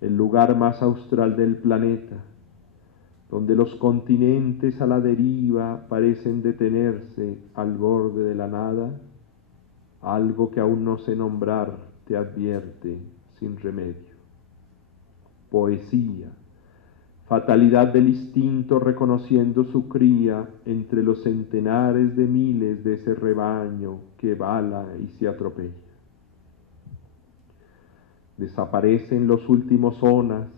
el lugar más austral del planeta, donde los continentes a la deriva parecen detenerse al borde de la nada, algo que aún no sé nombrar te advierte sin remedio. Poesía, fatalidad del instinto reconociendo su cría entre los centenares de miles de ese rebaño que bala y se atropella. Desaparecen los últimos onas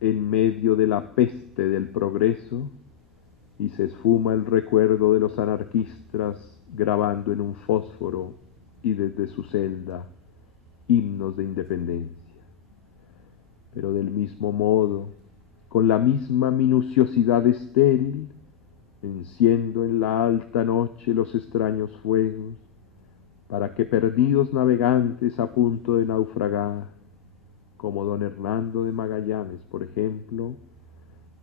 en medio de la peste del progreso y se esfuma el recuerdo de los anarquistas grabando en un fósforo y desde su celda himnos de independencia. Pero del mismo modo, con la misma minuciosidad estéril, enciendo en la alta noche los extraños fuegos, para que perdidos navegantes a punto de naufragar, como don Hernando de Magallanes, por ejemplo,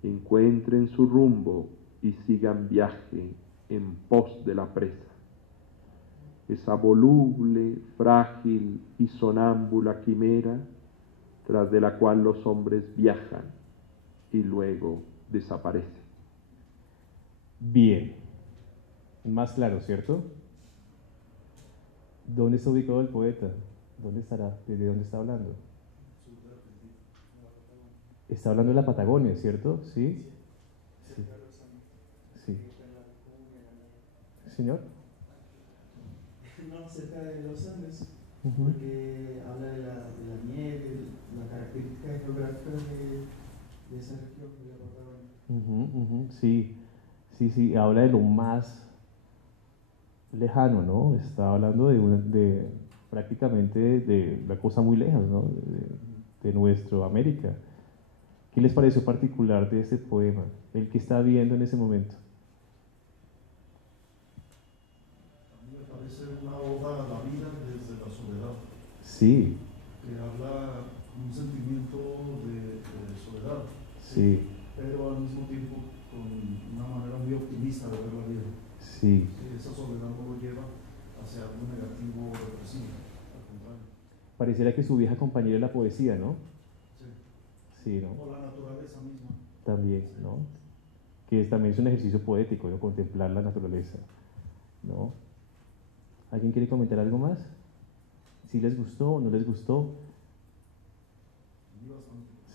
encuentren su rumbo y sigan viaje en pos de la presa, esa voluble, frágil y sonámbula quimera tras de la cual los hombres viajan y luego desaparecen. Bien, más claro, ¿cierto? ¿Dónde está ubicado el poeta? ¿Dónde estará? ¿Desde dónde está hablando? Está hablando de la Patagonia, ¿cierto? ¿Sí? Sí. Sí. ¿Señor? No, cerca de los Andes, porque habla de la nieve, la característica geográfica de esa región, de la Patagonia. Sí, sí, sí, habla de lo más lejano, ¿no? Está hablando de prácticamente de la cosa muy lejos, ¿no? De nuestra América. ¿Qué les pareció particular de este poema? El que está viendo en ese momento. A mí me parece una oda a la vida desde la soledad. Sí. Que habla un sentimiento de soledad. Sí. Pero al mismo tiempo con una manera muy optimista de ver la vida. Sí. Esa soledad no lo lleva hacia algo negativo o depresivo, al contrario. Pareciera que su vieja compañera es la poesía, ¿no? Sí, ¿no? O la naturaleza misma. También, ¿no? Que también es un ejercicio poético, ¿no? Contemplar la naturaleza, ¿no? ¿Alguien quiere comentar algo más? ¿Si les gustó o no les gustó?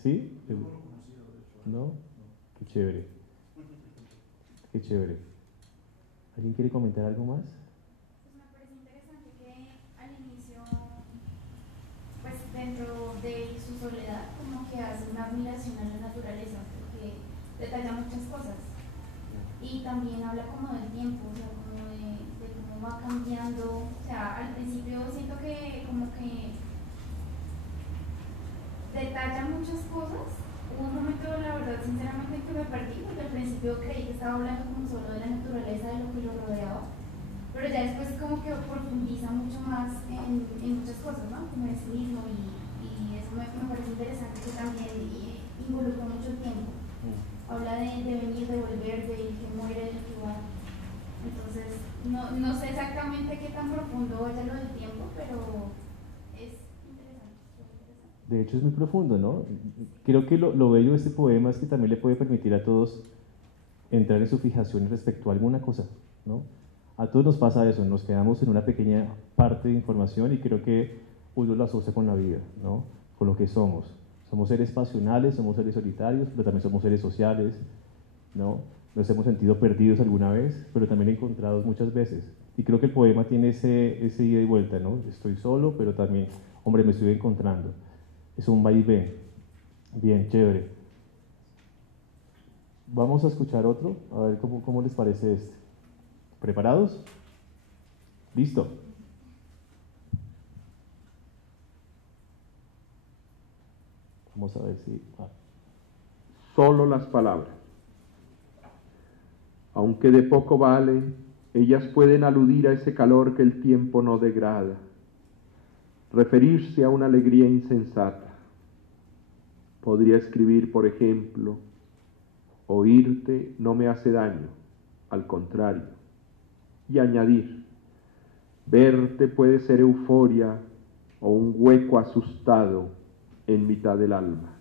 ¿Sí? Yo no lo conocía, de hecho. ¿No? Qué chévere. Qué chévere. ¿Alguien quiere comentar algo más? Pues me parece interesante que al inicio, pues dentro de su soledad, como que hace una admiración a la naturaleza, porque detalla muchas cosas. Y también habla como del tiempo, o sea, como de cómo va cambiando. O sea, al principio siento que como que detalla muchas cosas. Hubo un momento, la verdad, sinceramente, que me perdí, porque al principio creí que estaba hablando como solo de la naturaleza, de lo que lo rodeaba, pero ya después como que profundiza mucho más en muchas cosas, ¿no? Como en sí mismo, y eso me parece interesante, que también involucra mucho el tiempo. Habla de venir, de volver, de que muere, de que va. Entonces, no sé exactamente qué tan profundo vaya lo del tiempo, pero es interesante. De hecho es muy profundo, ¿no? Creo que lo bello de este poema es que también le puede permitir a todos entrar en su fijación respecto a alguna cosa, ¿no? A todos nos pasa eso, nos quedamos en una pequeña parte de información y creo que uno lo asocia con la vida, ¿no? Con lo que somos. Somos seres pasionales, somos seres solitarios, pero también somos seres sociales, ¿no? Nos hemos sentido perdidos alguna vez, pero también encontrados muchas veces. Y creo que el poema tiene ese ida y vuelta, ¿no? Estoy solo, pero también, hombre, me estoy encontrando. Es un va y ven. Bien, chévere. Vamos a escuchar otro, a ver cómo les parece este. ¿Preparados? ¿Listo? Vamos a ver si... solo las palabras. Aunque de poco valen, ellas pueden aludir a ese calor que el tiempo no degrada, referirse a una alegría insensata. Podría escribir, por ejemplo, oírte no me hace daño, al contrario, y añadir, verte puede ser euforia o un hueco asustado en mitad del alma.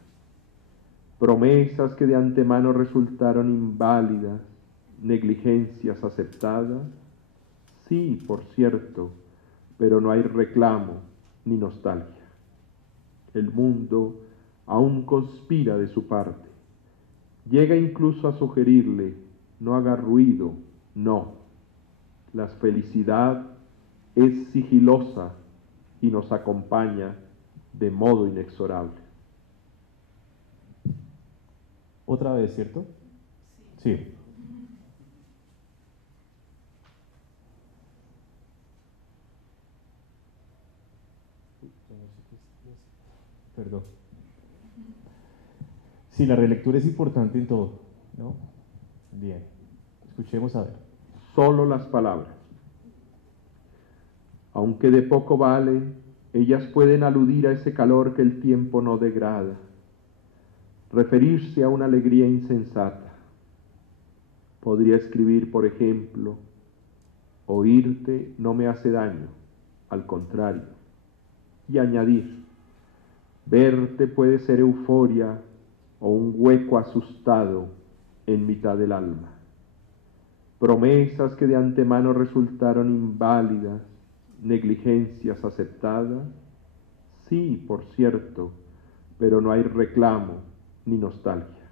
Promesas que de antemano resultaron inválidas, negligencias aceptadas, sí, por cierto, pero no hay reclamo ni nostalgia. El mundo aún conspira de su parte, llega incluso a sugerirle, no haga ruido, no. La felicidad es sigilosa y nos acompaña de modo inexorable. Otra vez, ¿cierto? Sí. Perdón. Sí, la relectura es importante en todo, ¿no? Bien, escuchemos a ver. Solo las palabras. Aunque de poco valen, ellas pueden aludir a ese calor que el tiempo no degrada, referirse a una alegría insensata. Podría escribir, por ejemplo, oírte no me hace daño, al contrario, y añadir, verte puede ser euforia o un hueco asustado en mitad del alma. Promesas que de antemano resultaron inválidas, negligencias aceptadas, sí, por cierto, pero no hay reclamo ni nostalgia.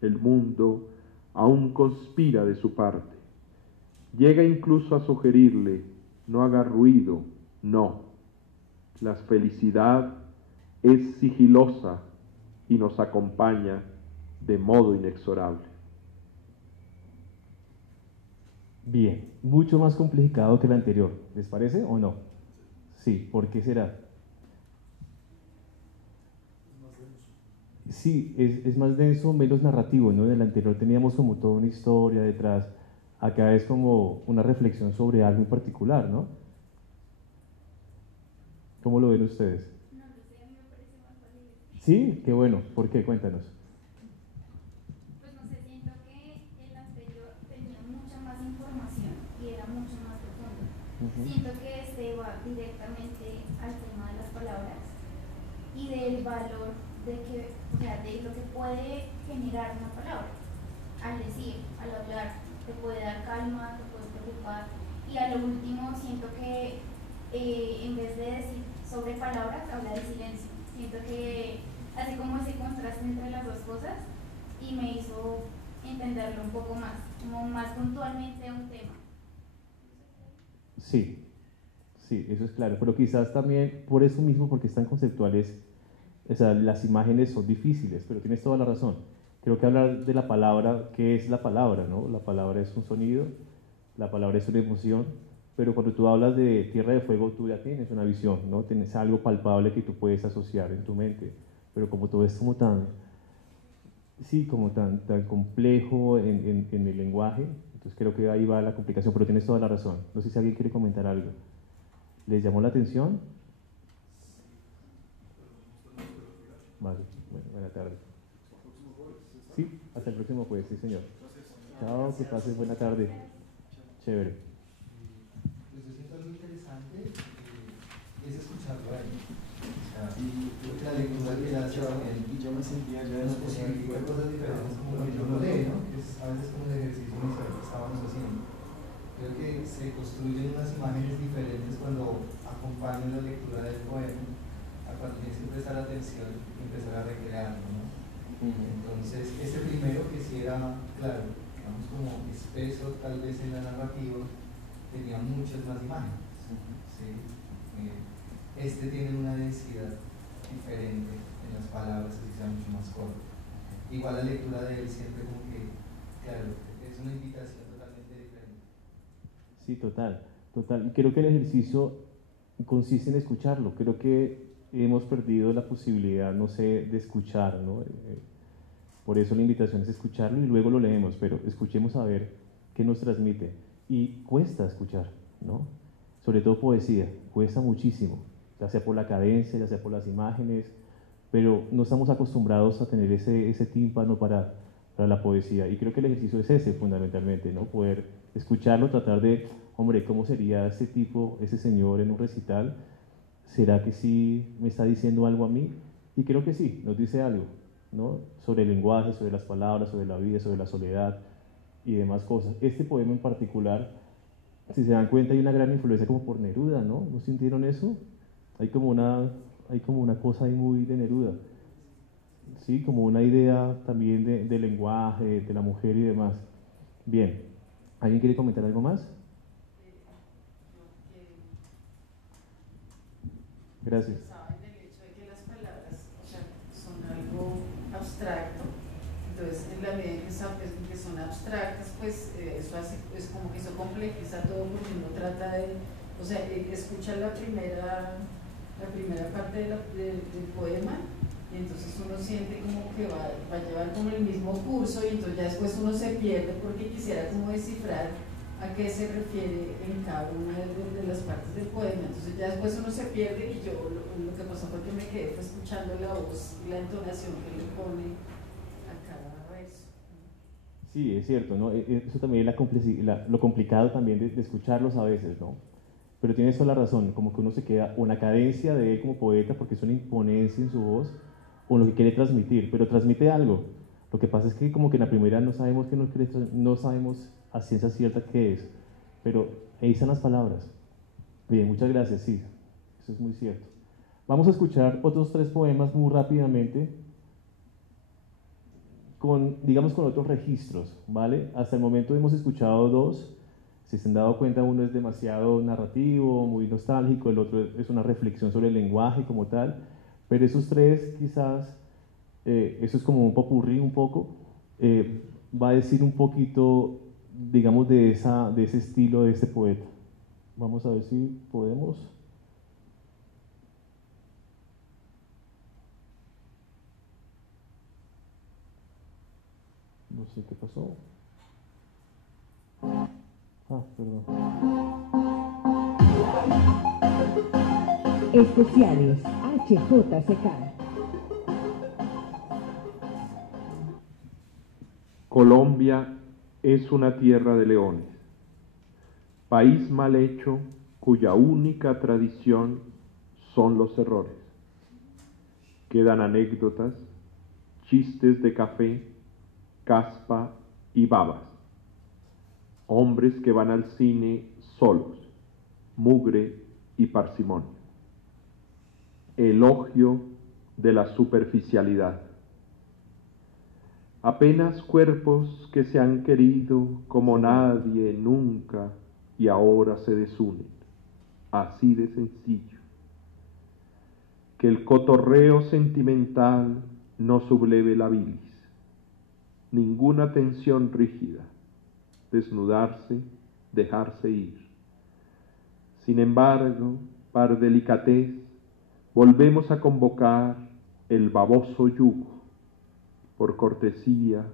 El mundo aún conspira de su parte, llega incluso a sugerirle, no haga ruido, no. La felicidad es sigilosa y nos acompaña de modo inexorable. Bien, mucho más complicado que el anterior, ¿les parece o no? Sí, ¿por qué será? Sí, es más denso, menos narrativo, ¿no? En el anterior teníamos como toda una historia detrás, acá es como una reflexión sobre algo en particular, ¿no? ¿Cómo lo ven ustedes? No lo sé, a mí me parece más fácil. Sí, qué bueno, ¿por qué? Cuéntanos. Pues no sé, siento que el anterior tenía mucha más información y era mucho más profundo. Siento que este va directamente al tema de las palabras y del valor de que, o sea, de lo que puede generar una palabra al decir, al hablar, te puede dar calma, te puede preocupar, y a lo último siento que en vez de decir sobre palabras, habla de silencio. Siento que hace como ese contraste entre las dos cosas y me hizo entenderlo un poco más, como más puntualmente un tema. Sí, sí, eso es claro, pero quizás también por eso mismo, porque están conceptuales, o sea, las imágenes son difíciles, pero tienes toda la razón. Creo que hablar de la palabra, ¿qué es la palabra, no? La palabra es un sonido, la palabra es una emoción, pero cuando tú hablas de Tierra de Fuego, tú ya tienes una visión, ¿no? Tienes algo palpable que tú puedes asociar en tu mente, pero como todo es como tan, sí, como tan complejo en el lenguaje, entonces creo que ahí va la complicación, pero tienes toda la razón. No sé si alguien quiere comentar algo. ¿Les llamó la atención? Vale, bueno, buena tarde. Sí, hasta el próximo jueves, sí señor. Chao, que pases buena tarde. Chévere. Pues yo siento algo interesante, es escucharlo a él. Y creo que la lectura que él hace y yo me sentía ya nos posibilifica cosas diferentes como lo que uno lee, ¿no? Que es a veces como el ejercicio inicial que estábamos haciendo. Creo que se construyen unas imágenes diferentes cuando acompañan la lectura del poema a cuando tienes que prestar atención y empezar a recrearlo, ¿no? Entonces, este primero que sí era, claro, digamos como espeso tal vez en la narrativa, tenía muchas más imágenes, ¿sí? Este tiene una densidad diferente en las palabras, así sea mucho más corta. Igual la lectura de él siempre como que, claro, es una invitación totalmente diferente. Sí, total, total. Y creo que el ejercicio consiste en escucharlo. Creo que hemos perdido la posibilidad, no sé, de escuchar, ¿no? Por eso la invitación es escucharlo y luego lo leemos, pero escuchemos a ver qué nos transmite. Y cuesta escuchar, ¿no? Sobre todo poesía, cuesta muchísimo, ya sea por la cadencia, ya sea por las imágenes, pero no estamos acostumbrados a tener ese tímpano para la poesía. Y creo que el ejercicio es ese, fundamentalmente, ¿no? Poder escucharlo, tratar de, hombre, ¿cómo sería ese tipo, ese señor en un recital? ¿Será que sí me está diciendo algo a mí? Y creo que sí, nos dice algo, ¿no? Sobre el lenguaje, sobre las palabras, sobre la vida, sobre la soledad y demás cosas. Este poema en particular, si se dan cuenta, hay una gran influencia como por Neruda, ¿no? ¿No sintieron eso? Hay como una cosa ahí muy de Neruda, ¿sí? Como una idea también de lenguaje, de la mujer y demás. Bien, ¿alguien quiere comentar algo más? Gracias. En el hecho de que las palabras, o sea, son algo abstracto, entonces en la medida en que son abstractas, pues eso hace, es como que eso complejiza todo porque uno trata de, o sea, escucha la primera parte del poema y entonces uno siente como que va a llevar como el mismo curso y entonces ya después uno se pierde porque quisiera como descifrar a qué se refiere en cada una de las partes del poema. Entonces ya después uno se pierde y yo lo que pasó fue que me quedé escuchando la voz, la entonación que le pone a cada verso. Sí, es cierto, ¿no? Eso también es lo complicado también de escucharlos a veces, ¿no? Pero tienes toda la razón, como que uno se queda o en la cadencia de él como poeta porque es una imponencia en su voz o en lo que quiere transmitir, pero transmite algo. Lo que pasa es que como que en la primera no sabemos qué nos quiere, no sabemos a ciencia cierta qué es, pero ahí están las palabras. Bien, muchas gracias, sí, eso es muy cierto. Vamos a escuchar otros 3 poemas muy rápidamente, digamos con otros registros, ¿vale? Hasta el momento hemos escuchado 2, si se han dado cuenta, uno es demasiado narrativo, muy nostálgico, el otro es una reflexión sobre el lenguaje como tal, pero esos 3 quizás, eso es como un popurrí un poco, va a decir un poquito, digamos, de ese estilo de este poeta. Vamos a ver si podemos. No sé qué pasó. Perdón. Especiales HJCK. Colombia es una tierra de leones, país mal hecho cuya única tradición son los errores. Quedan anécdotas, chistes de café, caspa y babas. Hombres que van al cine solos, mugre y parsimonia. Elogio de la superficialidad. Apenas cuerpos que se han querido como nadie nunca y ahora se desunen. Así de sencillo. Que el cotorreo sentimental no subleve la bilis. Ninguna tensión rígida. Desnudarse, dejarse ir. Sin embargo, par delicatez, volvemos a convocar el baboso yugo. Por cortesía,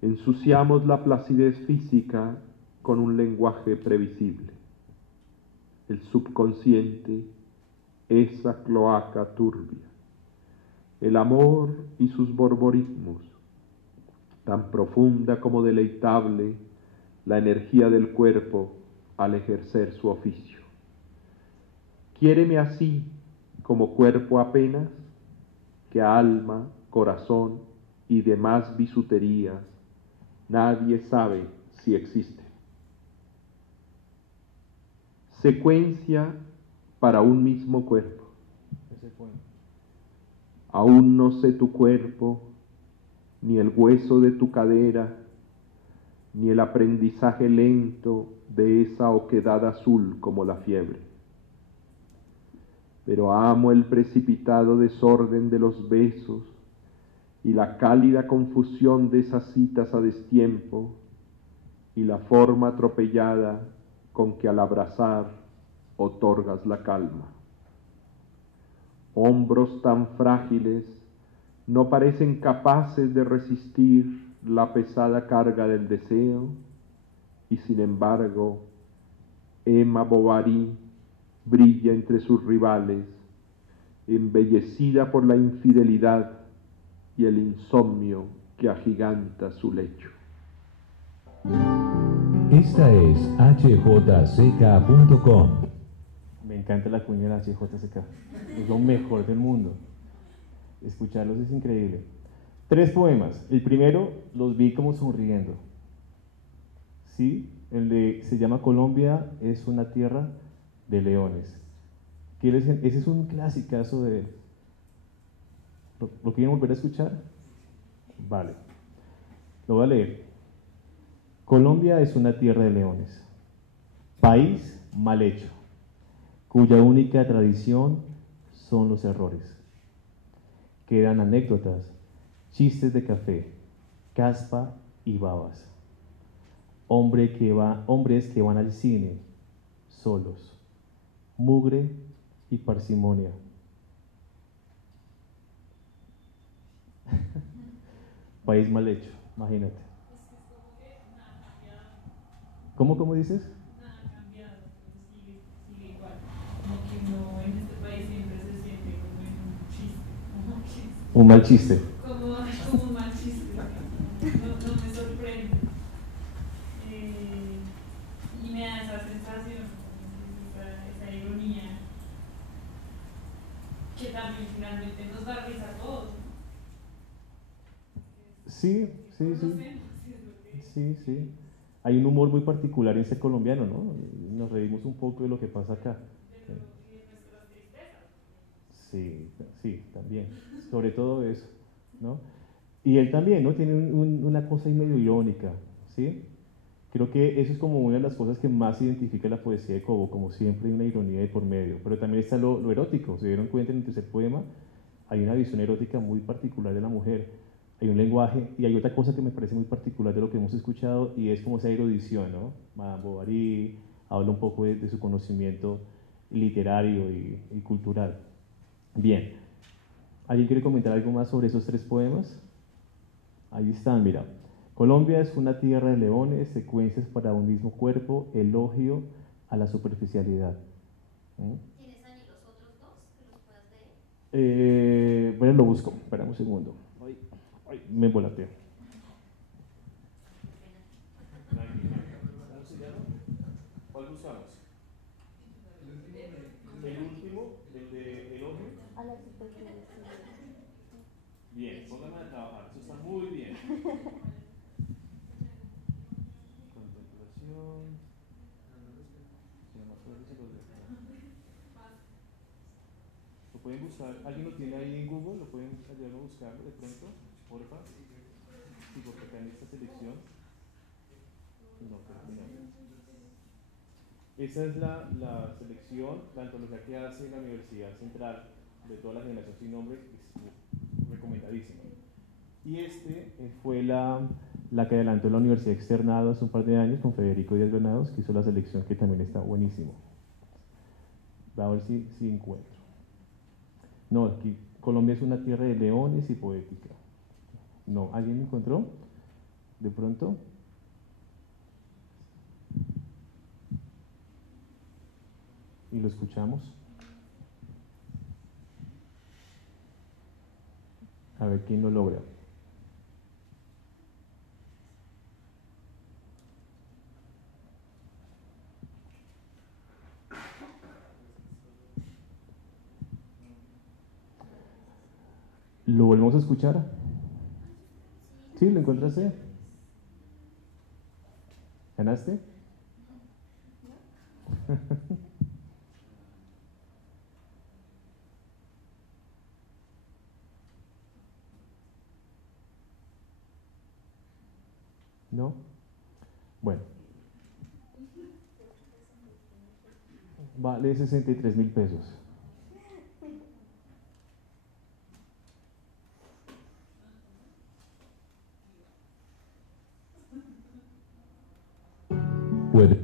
ensuciamos la placidez física con un lenguaje previsible. El subconsciente, esa cloaca turbia. El amor y sus borborismos, tan profunda como deleitable, la energía del cuerpo al ejercer su oficio. Quiéreme así, como cuerpo apenas, que alma, corazón y demás bisuterías nadie sabe si existen. Secuencia para un mismo cuerpo. Aún no sé tu cuerpo, ni el hueso de tu cadera, ni el aprendizaje lento de esa oquedad azul como la fiebre. Pero amo el precipitado desorden de los besos y la cálida confusión de esas citas a destiempo y la forma atropellada con que al abrazar otorgas la calma. Hombros tan frágiles no parecen capaces de resistir la pesada carga del deseo, y sin embargo, Emma Bovary brilla entre sus rivales, embellecida por la infidelidad y el insomnio que agiganta su lecho. Esta es hjck.com. Me encanta la cuña de la HJCK. Es lo mejor del mundo. Escucharlos es increíble. 3 poemas. El primero los vi como sonriendo. ¿Sí? Se llama Colombia es una tierra de leones. Ese es un clasicazo de él. ¿Lo quieren volver a escuchar? Vale. Lo voy a leer. Colombia es una tierra de leones. País mal hecho, cuya única tradición son los errores. Quedan anécdotas, chistes de café, caspa y babas. Hombres que van al cine solos, mugre y parsimonia. País mal hecho, imagínate. ¿Cómo dices? Nada ha cambiado, sigue igual. Como que no, en este país siempre se siente como en un chiste. Un mal chiste. Como un mal chiste. No me sorprende. Y me da esa sensación, esa ironía, que también finalmente nos da risa a todos. Sí. Hay un humor muy particular en ser colombiano, ¿no? Nos reímos un poco de lo que pasa acá. Sí, también. Sobre todo eso, ¿no? Y él también, ¿no? Tiene una cosa ahí medio irónica, ¿sí? Creo que eso es como una de las cosas que más identifica la poesía de Cobo, como siempre hay una ironía de por medio. Pero también está lo erótico. Se dieron cuenta en el tercer poema, hay una visión erótica muy particular de la mujer. Hay un lenguaje, y hay otra cosa que me parece muy particular de lo que hemos escuchado, y es como esa erudición, ¿no? Madame Bovary habla un poco de su conocimiento literario y cultural. Bien, ¿alguien quiere comentar algo más sobre esos 3 poemas? Ahí están, mira. Colombia es una tierra de leones, secuencias para un mismo cuerpo, elogio a la superficialidad. ¿Tienes ahí los otros 2 que los puedas leer? Bueno, lo busco, espera un segundo. Ay, me volateo. ¿Cuál buscamos? El último, el de elogio. A la superficialidad. Bien, póngame a trabajar, eso está muy bien. Contemplación. Lo pueden buscar, ¿alguien lo tiene ahí en Google? ¿Lo pueden ayudarme a buscarlo de pronto? Porfa. Sí, porque acá en esta selección no terminamos. Esa es la selección, la antología que hace la Universidad Central de toda la generación sin nombre, es recomendadísima. Y fue la que adelantó la Universidad Externado hace un par de años con Federico Díaz Granados, que hizo la selección, que también está buenísimo. A ver si encuentro. No, aquí Colombia es una tierra de leones y poética. No, ¿alguien lo encontró? ¿De pronto? ¿Y lo escuchamos? A ver quién lo logra. ¿Lo volvemos a escuchar? ¿Sí? ¿Lo encontraste? ¿Ganaste? ¿No? Bueno. Vale 63,000 pesos. Puede.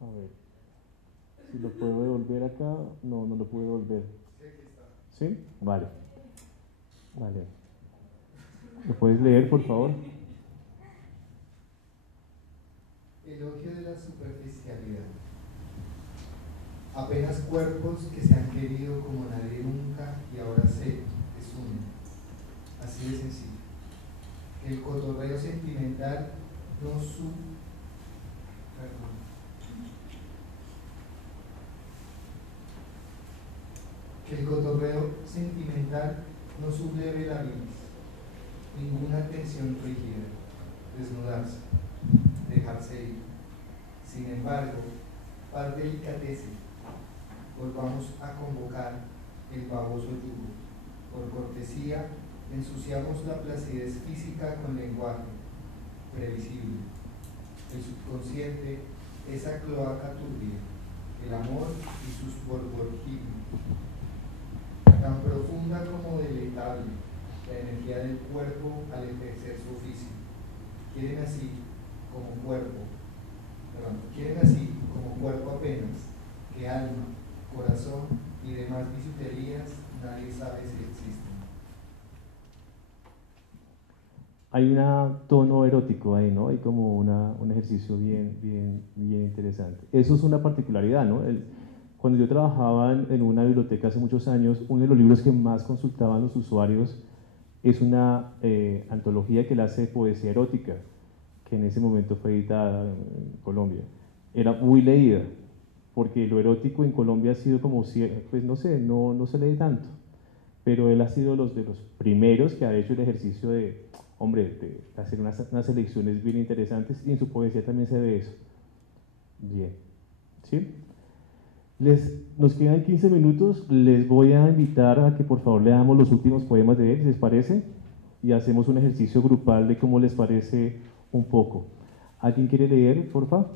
A ver. Si lo puedo devolver acá. No lo puedo devolver. ¿Sí? Vale. Vale. ¿Lo puedes leer, por favor? Elogio de la superficialidad. Apenas cuerpos que se han querido como nadie nunca y ahora se desunen. Así de sencillo. El cotorreo sentimental no Que el cotorreo sentimental no subleve la vis, ninguna tensión rígida, desnudarse, dejarse ir. Sin embargo, par delicatece, volvamos a convocar el baboso yugo. Por cortesía, ensuciamos la placidez física con lenguaje previsible. El subconsciente, esa cloaca turbia, el amor y sus borborquismos. Tan profunda como deleitable, la energía del cuerpo al ejercer su oficio. Quieren así como cuerpo apenas, que alma, corazón y demás bisuterías nadie sabe si existen. Hay un tono erótico ahí, ¿no? Hay como un ejercicio bien interesante. Eso es una particularidad, ¿no? Cuando yo trabajaba en una biblioteca hace muchos años, uno de los libros que más consultaban los usuarios es una antología que la hace poesía erótica, que en ese momento fue editada en Colombia. Era muy leída, porque lo erótico en Colombia ha sido como, pues no sé, no se lee tanto, pero él ha sido de los primeros que ha hecho el ejercicio de hacer unas selecciones bien interesantes, y en su poesía también se ve eso. Bien, ¿sí? Nos quedan 15 minutos, les voy a invitar a que por favor leamos los últimos poemas de él, ¿les parece? Y hacemos un ejercicio grupal de cómo les parece un poco. ¿Alguien quiere leer, por favor?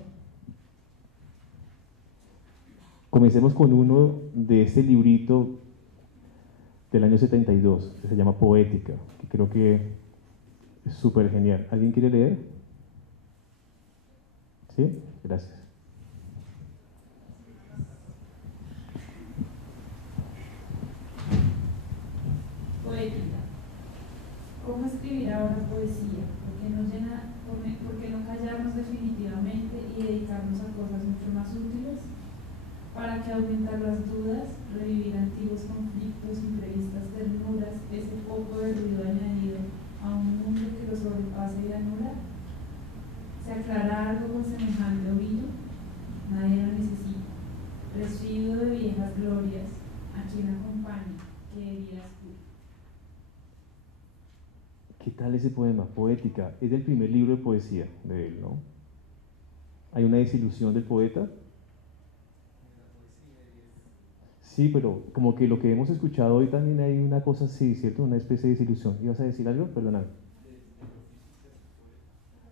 Comencemos con uno de este librito del año 72, que se llama Poética, que creo que es súper genial. ¿Alguien quiere leer? ¿Sí? Gracias. Poética. ¿Cómo escribir ahora poesía? ¿Por qué no callarnos definitivamente y dedicarnos a cosas mucho más útiles? ¿Para que aumentar las dudas, revivir antiguos conflictos, imprevistas ternuras, ese poco de ruido añadido a un mundo que lo sobrepase y anula? ¿Se aclara algo con semejante ovillo? Nadie lo necesita. Residuo de viejas glorias, a quien acompañe, que heridas cura. ¿Qué tal ese poema? Poética. Es el primer libro de poesía de él, ¿no? ¿Hay una desilusión del poeta? Sí, pero como que lo que hemos escuchado hoy también hay una cosa así, ¿cierto? Una especie de desilusión. ¿Ibas a decir algo? Perdóname.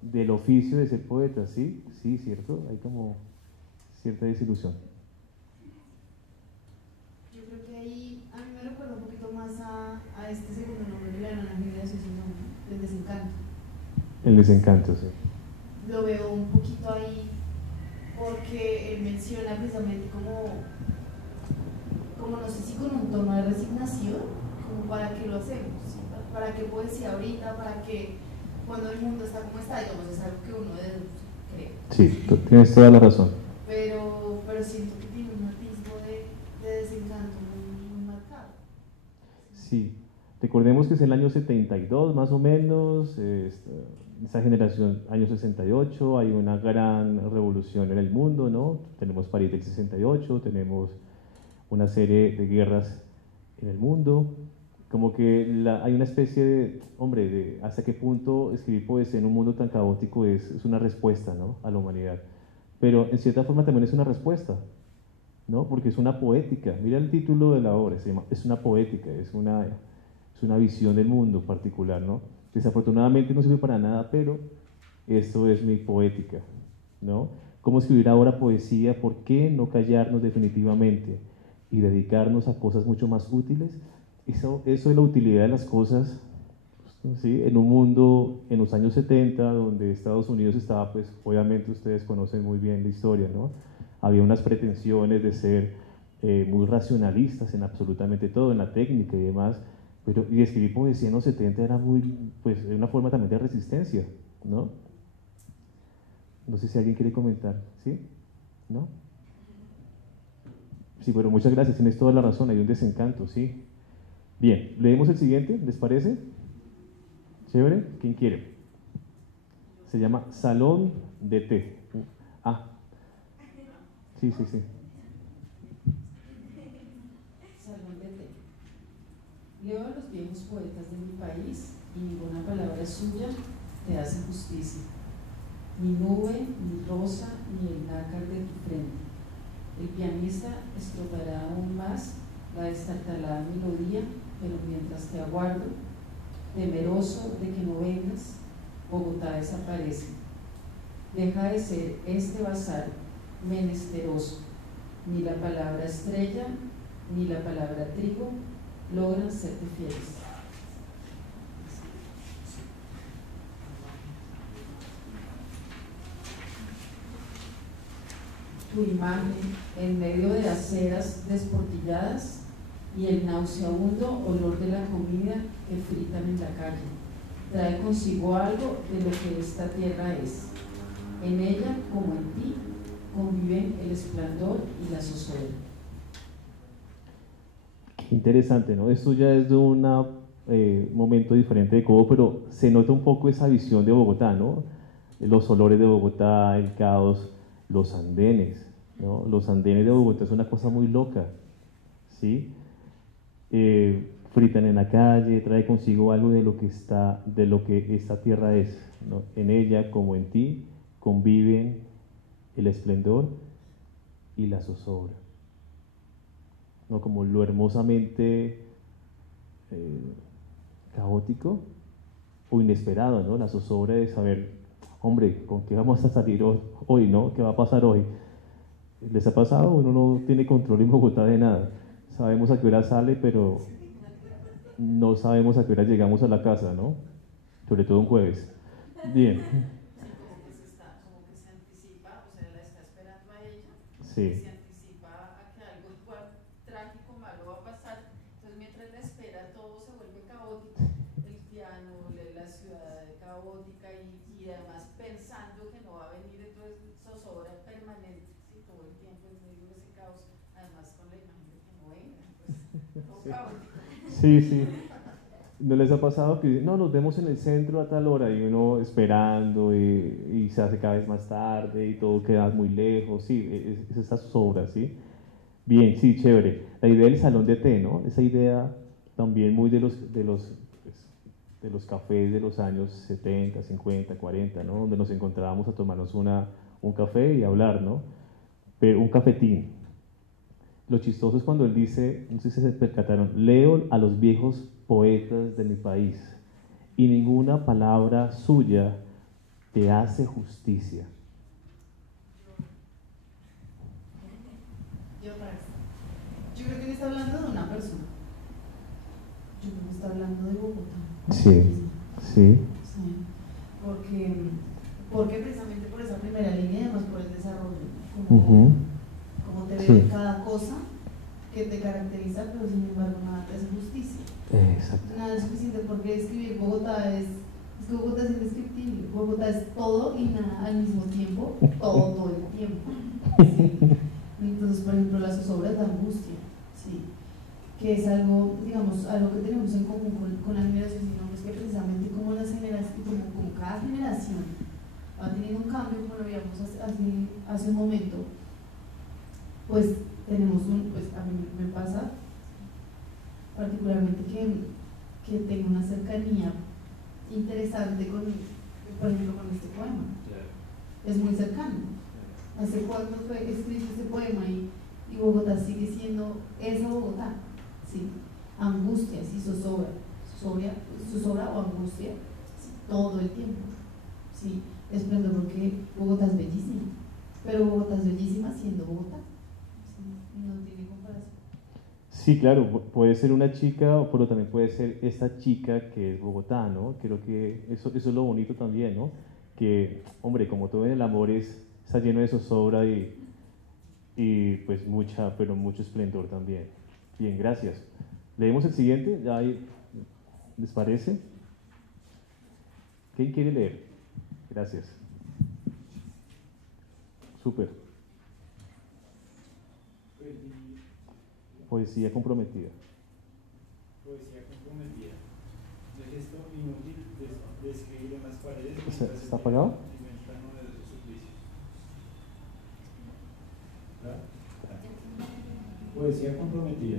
Del oficio de ser poeta, ¿sí? Sí, ¿cierto? Hay como cierta desilusión. Yo creo que ahí a mí me recuerda un poquito más a este segundo nombre que le dan a la generación, el desencanto. El desencanto, sí. Lo veo un poquito ahí porque él menciona precisamente como no sé si con un tono de resignación, como para qué lo hacemos, ¿sí? Para qué poesía ahorita, para qué cuando el mundo está como está, digamos, es algo que uno cree. Sí, tienes toda la razón. Pero siento que tiene un atisbo de desencanto muy marcado. Sí, recordemos que es el año 72 más o menos, esa generación, año 68, hay una gran revolución en el mundo, ¿no? Tenemos París del 68, tenemos una serie de guerras en el mundo, como que hay una especie de hasta qué punto escribir poesía en un mundo tan caótico es una respuesta, ¿no? A la humanidad, pero en cierta forma también es una respuesta, ¿no? Porque es una poética. Mira el título de la obra, se llama, es una poética, es una visión del mundo particular, ¿no? Desafortunadamente no sirve para nada, pero esto es mi poética, ¿no? ¿Cómo escribir ahora poesía? ¿Por qué no callarnos definitivamente y dedicarnos a cosas mucho más útiles? Eso de la utilidad de las cosas, ¿sí? En un mundo, en los años 70, donde Estados Unidos estaba, pues obviamente ustedes conocen muy bien la historia, ¿no? Había unas pretensiones de ser muy racionalistas en absolutamente todo, en la técnica y demás, Pero, y escribir poesía en los 70 era muy, pues, una forma también de resistencia, ¿no? No sé si alguien quiere comentar, ¿sí? ¿No? Sí, bueno, muchas gracias, tienes toda la razón, hay un desencanto, ¿sí? Bien, leemos el siguiente, ¿les parece? ¿Chévere? ¿Quién quiere? Se llama Salón de Té. Ah, sí, sí, sí. Salón de Té. Leo a los viejos poetas de mi país y ninguna palabra suya te hace justicia. Ni nube, ni rosa, ni el nácar de tu frente. El pianista estropeará aún más la destartalada melodía, pero mientras te aguardo, temeroso de que no vengas, Bogotá desaparece. Deja de ser este bazar menesteroso. Ni la palabra estrella, ni la palabra trigo logran serte fieles. Tu imagen en medio de aceras desportilladas y el nauseabundo olor de la comida que fritan en la calle trae consigo algo de lo que esta tierra es. En ella, como en ti, conviven el esplendor y la zozobra. Interesante, ¿no? Esto ya es de un momento diferente de Cobo, pero se nota un poco esa visión de Bogotá, ¿no? Los olores de Bogotá, el caos, los andenes, ¿no? Los andenes de Bogotá es una cosa muy loca, ¿sí? Fritan en la calle, trae consigo algo de lo que esta tierra es, ¿no? En ella, como en ti, conviven el esplendor y la zozobra, ¿no? Como lo hermosamente caótico o inesperado, ¿no? La zozobra de saber, hombre, ¿con qué vamos a salir hoy, ¿no? ¿Qué va a pasar hoy? ¿Les ha pasado? Uno no tiene control en Bogotá de nada. Sabemos a qué hora sale, pero no sabemos a qué hora llegamos a la casa, ¿no? Sobre todo un jueves. Bien. Como que se anticipa, o sea, la está esperando a ella, Sí. se anticipa a que algo igual trágico, malo va a pasar. Entonces, mientras la espera, todo se vuelve caótico. El piano, la ciudad caótica y además pensando que no va a venir, entonces zozobra permanente, ¿sí? Todo el tiempo en medio de ese caos, además con la imagen de que no venga, pues todo caótico. Sí, sí. ¿No les ha pasado que no, nos vemos en el centro a tal hora y uno esperando y se hace cada vez más tarde y todo queda muy lejos? Sí, es esa zozobra, ¿sí? Bien, sí, chévere. La idea del salón de té, ¿no? Esa idea también muy de los cafés de los años 70, 50, 40, ¿no? Donde nos encontrábamos a tomarnos un café y hablar, ¿no? Pero un cafetín. Lo chistoso es cuando él dice, no sé si se percataron, leo a los viejos poetas de mi país y ninguna palabra suya te hace justicia. Yo creo que él está hablando de una persona. Yo creo que está hablando de Bogotá. Sí, sí. Porque precisamente por esa primera línea y además por el desarrollo. Como te veo en cada cosa que te caracteriza, pero sin embargo nada te hace justicia. Exacto. Nada es suficiente porque escribir Bogotá es que Bogotá es indescriptible. Bogotá es todo y nada al mismo tiempo, todo el tiempo. ¿Sí? Entonces, por ejemplo, la zozobra es la angustia, ¿sí? Que es algo, digamos, algo que tenemos en común con la generación, sino es que precisamente como las generaciones, como cada generación va teniendo un cambio, como lo veíamos hace un momento, pues tenemos pues a mí me pasa particularmente que tengo una cercanía interesante con, por ejemplo, con este poema. Claro. Es muy cercano. ¿Hace cuánto fue escrito este poema? Y Bogotá sigue siendo esa Bogotá, ¿sí? Angustias y zozobra o angustia, ¿sí? Todo el tiempo, ¿sí? Esplendor, porque Bogotá es bellísima, pero Bogotá es bellísima siendo Bogotá, ¿sí? No tiene comparación. Sí, claro, puede ser una chica, pero también puede ser esta chica que es Bogotá, ¿no? Creo que eso es lo bonito también, ¿no? Que, hombre, como todo en el amor está lleno de zozobra y pues mucho esplendor también. Bien, gracias. Leemos el siguiente, ya hay ¿Les parece? ¿Quién quiere leer? Gracias. Súper. Poesía comprometida. Poesía comprometida. El gesto inútil de escribir en las paredes. ¿Está apagado? Poesía comprometida.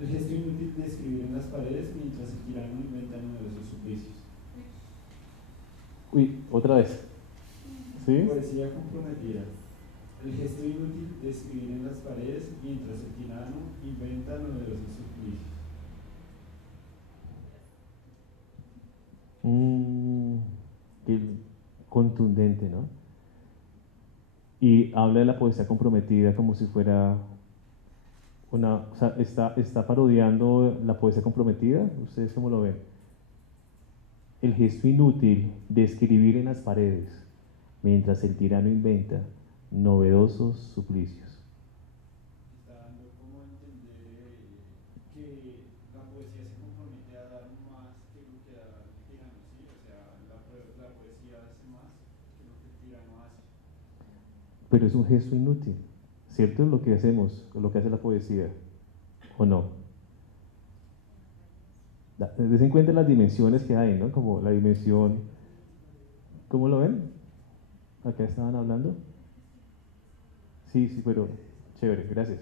El gesto inútil de escribir en las paredes mientras el tirano inventa numerosos suplicios. Uy, otra vez. ¿Sí? Poesía comprometida. El gesto inútil de escribir en las paredes mientras el tirano inventa numerosos suplicios. Qué contundente, ¿no? Y habla de la poesía comprometida como si fuera una, o sea, está parodiando la poesía comprometida. ¿Ustedes cómo lo ven? El gesto inútil de escribir en las paredes mientras el tirano inventa novedosos suplicios. Está dando como a entender que la poesía se compromete a dar más que lo que da el tirano, ¿sí? O sea, la poesía hace más que lo que el tirano hace. Pero es un gesto inútil, ¿cierto? Lo que hacemos, lo que hace la poesía, ¿o no? Des en cuenta las dimensiones que hay, ¿no? Como la dimensión, ¿cómo lo ven? Acá estaban hablando. Sí, pero chévere, gracias.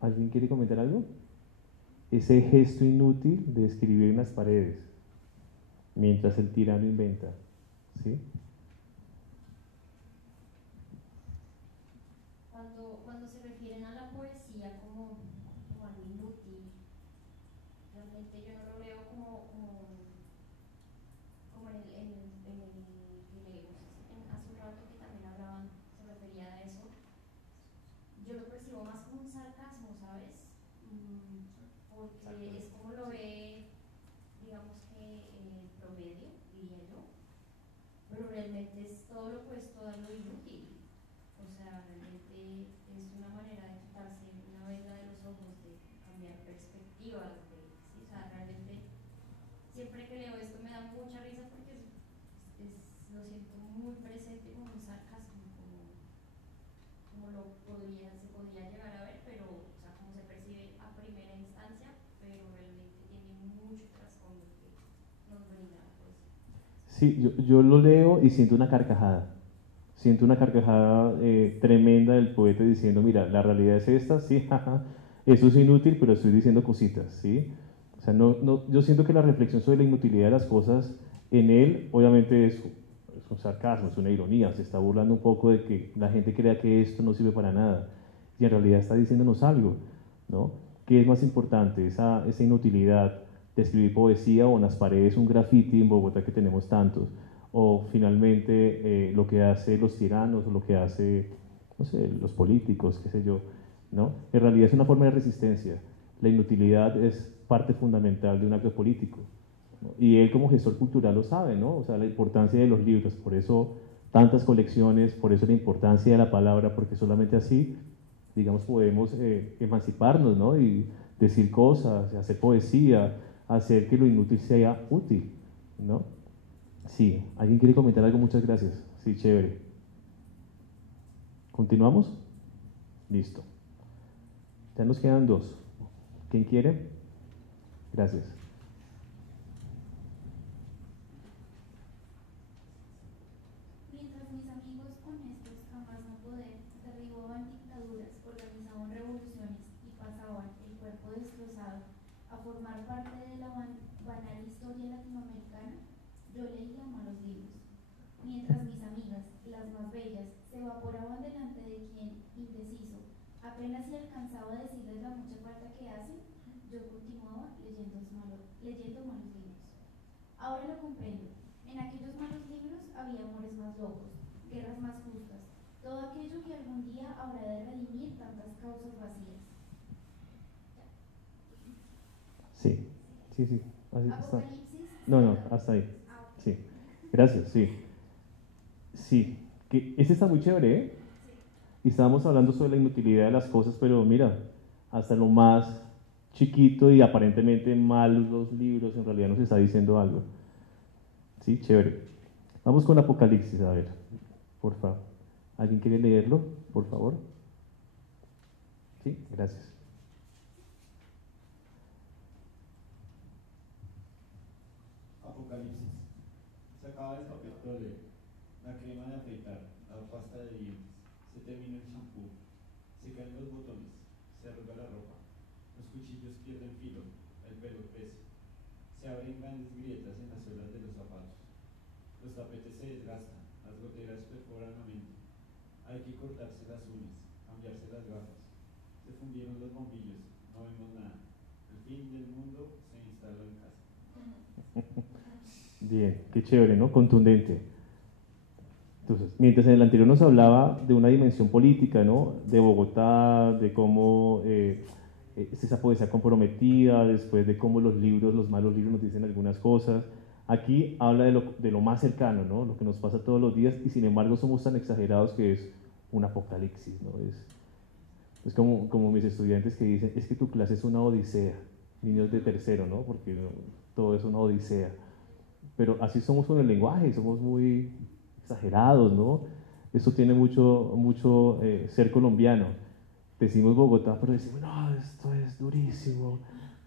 ¿Alguien quiere comentar algo? Ese gesto inútil de escribir en las paredes mientras el tirano inventa, ¿sí? Cuando se refieren a la poesía como algo inútil, realmente yo no lo veo como en el que leímos hace un rato, que también hablaban, se refería a eso. Yo lo percibo más como un sarcasmo, ¿sabes? Porque es como lo ve, digamos que promedio, diría yo, pero realmente es todo lo opuesto a lo inútil. O sea, realmente es una manera de quitarse una venda de los ojos, de cambiar perspectivas, ¿sí? O sea, realmente siempre que leo esto me da mucha risa porque lo siento muy presente como un sarcasmo, como se podría llegar a ver, pero, o sea, como se percibe a primera instancia, pero realmente tiene mucho trasfondo que nos brinda la poesía. Sí, yo lo leo y siento una carcajada. Siento una carcajada tremenda del poeta diciendo, mira, la realidad es esta, sí, jaja, eso es inútil, pero estoy diciendo cositas, ¿sí? O sea, yo siento que la reflexión sobre la inutilidad de las cosas en él, obviamente es un sarcasmo, es una ironía, se está burlando un poco de que la gente crea que esto no sirve para nada, y en realidad está diciéndonos algo, ¿no? ¿Qué es más importante, esa inutilidad de escribir poesía o en las paredes un graffiti en Bogotá que tenemos tantos? O finalmente lo que hacen los tiranos o lo que hacen, no sé, los políticos, qué sé yo, ¿no? En realidad es una forma de resistencia. La inutilidad es parte fundamental de un acto político, ¿no? Y él como gestor cultural lo sabe, ¿no? O sea, la importancia de los libros, por eso tantas colecciones, por eso la importancia de la palabra, porque solamente así, digamos, podemos emanciparnos, ¿no? Y decir cosas, hacer poesía, hacer que lo inútil sea útil, ¿no? Sí, ¿alguien quiere comentar algo? Muchas gracias. Sí, chévere. ¿Continuamos? Listo. Ya nos quedan dos. ¿Quién quiere? Gracias. Mientras mis amigos honestos, jamás no poder, derribaban dictaduras, organizaban revoluciones y pasaban el cuerpo destrozado a formar parte de la banal historia latinoamericana, yo leía malos libros. Mientras mis amigas, las más bellas, se evaporaban delante de quien, indeciso, apenas si alcanzaba a decirles la mucha falta que hacen, yo continuaba leyendo malos libros. Ahora lo comprendo. En aquellos malos libros había amores más locos, guerras más justas, todo aquello que algún día habrá de redimir tantas causas vacías. Sí. Así está. Apocalipsis. No, hasta ahí. Sí. Gracias, sí. Sí. Ese está muy chévere, ¿eh? Y estábamos hablando sobre la inutilidad de las cosas, pero mira, hasta lo más chiquito y aparentemente mal los libros, en realidad nos está diciendo algo. Sí, chévere. Vamos con Apocalipsis, a ver, por favor. ¿Alguien quiere leerlo, por favor? Sí, gracias. Apocalipsis. Se acaba el capítulo de la crema de afeitar, la pasta de dientes, se termina el champú, se caen los botones, se arruga la ropa, los cuchillos pierden filo, el pelo crece, se abren grandes grietas en las suelas de los zapatos, los tapetes se desgastan, las goteras perforan la mente, hay que cortarse las uñas, cambiarse las gafas, se fundieron los bombillos, no vemos nada, el fin del mundo se instaló en casa. Bien, qué chévere, ¿no? Contundente. Entonces, mientras en el anterior nos hablaba de una dimensión política, ¿no? De Bogotá, de cómo es esa poesía comprometida, después de cómo los libros, los malos libros nos dicen algunas cosas. Aquí habla de lo más cercano, ¿no? Lo que nos pasa todos los días y sin embargo somos tan exagerados que es un apocalipsis, ¿no? Es como mis estudiantes que dicen, es que tu clase es una odisea, niños de tercero, ¿no? Porque todo es una odisea. Pero así somos con el lenguaje, somos muy exagerados, ¿no? Eso tiene mucho ser colombiano. Decimos Bogotá, pero decimos, no, esto es durísimo.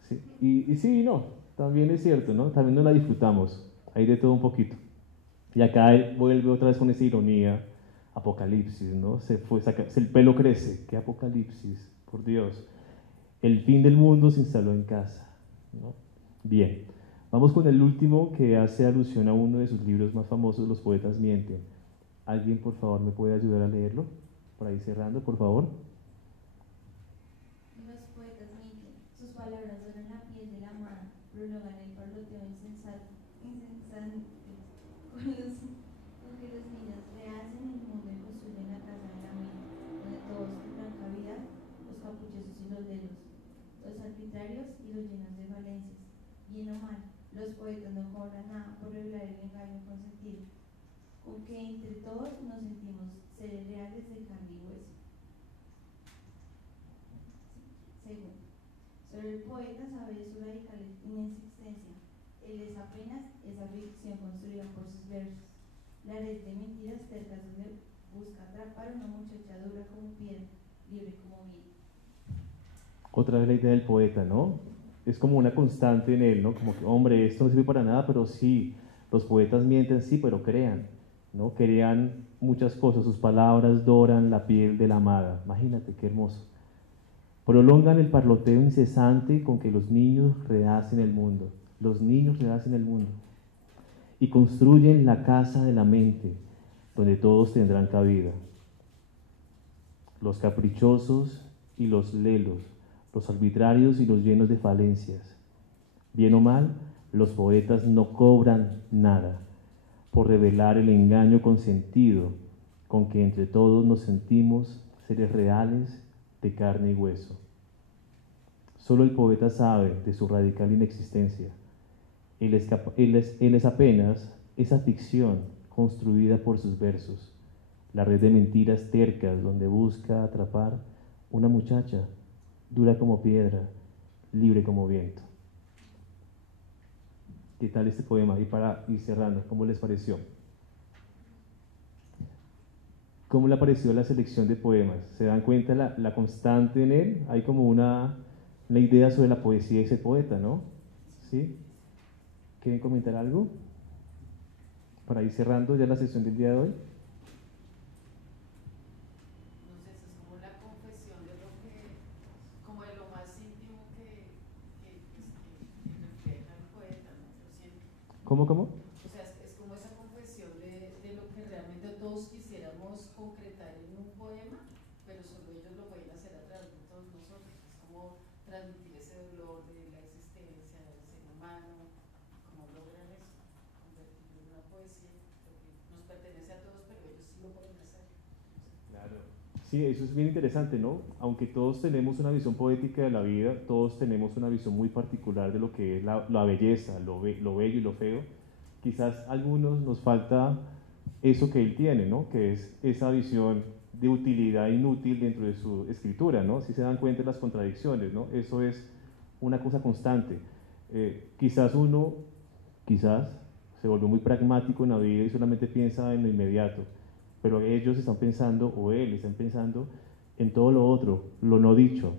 Sí. Y sí y no, también es cierto, ¿no? También nos la disfrutamos, hay de todo un poquito. Y acá él vuelve otra vez con esa ironía, apocalipsis, ¿no? El pelo crece, ¿qué apocalipsis? Por Dios. El fin del mundo se instaló en casa, ¿no? Bien. Vamos con el último que hace alusión a uno de sus libros más famosos, Los poetas mienten. ¿Alguien, por favor, me puede ayudar a leerlo? Por ahí cerrando, por favor. Los poetas mienten, sus palabras doran la piel de la amada, prolongan el parloteo incesante con que los niños rehacen el mundo y construyen la casa de la mente, donde todos tendrán cabida, los caprichosos y los dedos, los arbitrarios y los llenos de falencias, bien o mal. Los poetas no cobran nada por revelar el engaño consentido, con que entre todos nos sentimos seres reales de carne y hueso. Segundo, solo el poeta sabe de su radical inexistencia. Él es apenas esa ficción construida por sus versos, la red de mentiras tercas donde busca atrapar a una muchacha dura como piedra, libre como viento. Otra vez la idea del poeta, ¿no? Es como una constante en él, ¿no? Como que, hombre, esto no sirve para nada, pero sí, los poetas mienten, sí, pero crean, ¿no? Crean muchas cosas, sus palabras doran la piel de la amada. Imagínate, qué hermoso. Prolongan el parloteo incesante con que los niños rehacen el mundo. Los niños rehacen el mundo. Y construyen la casa de la mente, donde todos tendrán cabida. Los caprichosos y los lelos, los arbitrarios y los llenos de falencias. Bien o mal, los poetas no cobran nada por revelar el engaño consentido con que entre todos nos sentimos seres reales de carne y hueso. Solo el poeta sabe de su radical inexistencia. Él es apenas esa ficción construida por sus versos, la red de mentiras tercas donde busca atrapar una muchacha dura como piedra, libre como viento. ¿Qué tal este poema? Y para ir cerrando, ¿cómo les pareció? ¿Cómo le pareció la selección de poemas? ¿Se dan cuenta la constante en él? Hay como una idea sobre la poesía de ese poeta, ¿no? ¿Sí? ¿Quieren comentar algo? Para ir cerrando ya la sesión del día de hoy. ¿Cómo? O sea, es como esa confesión de lo que realmente todos quisiéramos concretar en un poema, pero solo ellos lo pueden hacer a través de todos nosotros. Es como transmitir ese dolor de la existencia del ser humano, cómo logran eso, convertirlo en una poesía, porque nos pertenece a todos, pero ellos sí lo pueden hacer. Claro. Sí, eso es bien interesante, ¿no? Aunque todos tenemos una visión poética de la vida, todos tenemos una visión muy particular de lo que es la belleza, lo bello y lo feo. Quizás a algunos nos falta eso que él tiene, ¿no? Que es esa visión de utilidad inútil dentro de su escritura, ¿no? Si se dan cuenta de las contradicciones, ¿no? Eso es una cosa constante. Quizás se volvió muy pragmático en la vida y solamente piensa en lo inmediato, pero ellos están pensando, o él están pensando, en todo lo otro, lo no dicho,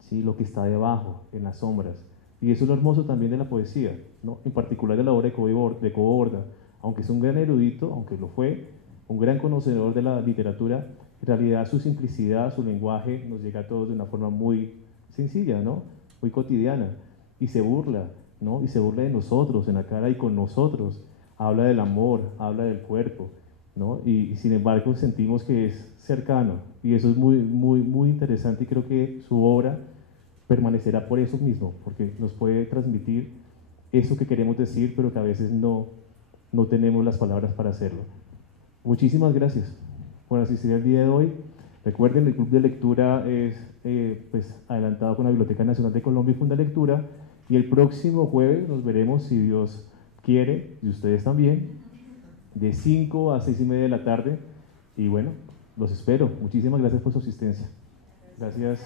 ¿sí? Lo que está debajo, en las sombras. Y eso es lo hermoso también de la poesía, ¿no? En particular de la obra de Cobo Borda. Aunque es un gran erudito, aunque lo fue, un gran conocedor de la literatura, en realidad su simplicidad, su lenguaje nos llega a todos de una forma muy sencilla, ¿no? Muy cotidiana, y se burla, ¿no? Y se burla de nosotros, en la cara y con nosotros, habla del amor, habla del cuerpo, ¿no? Y sin embargo sentimos que es cercano, y eso es muy, muy, muy interesante, y creo que su obra permanecerá por eso mismo, porque nos puede transmitir eso que queremos decir, pero que a veces no tenemos las palabras para hacerlo. Muchísimas gracias por asistir el día de hoy. Recuerden, el Club de Lectura es pues, adelantado con la Biblioteca Nacional de Colombia y Funda Lectura, y el próximo jueves nos veremos, si Dios quiere, y ustedes también, de 5 a 6:30 de la tarde, y bueno, los espero. Muchísimas gracias por su asistencia. Gracias.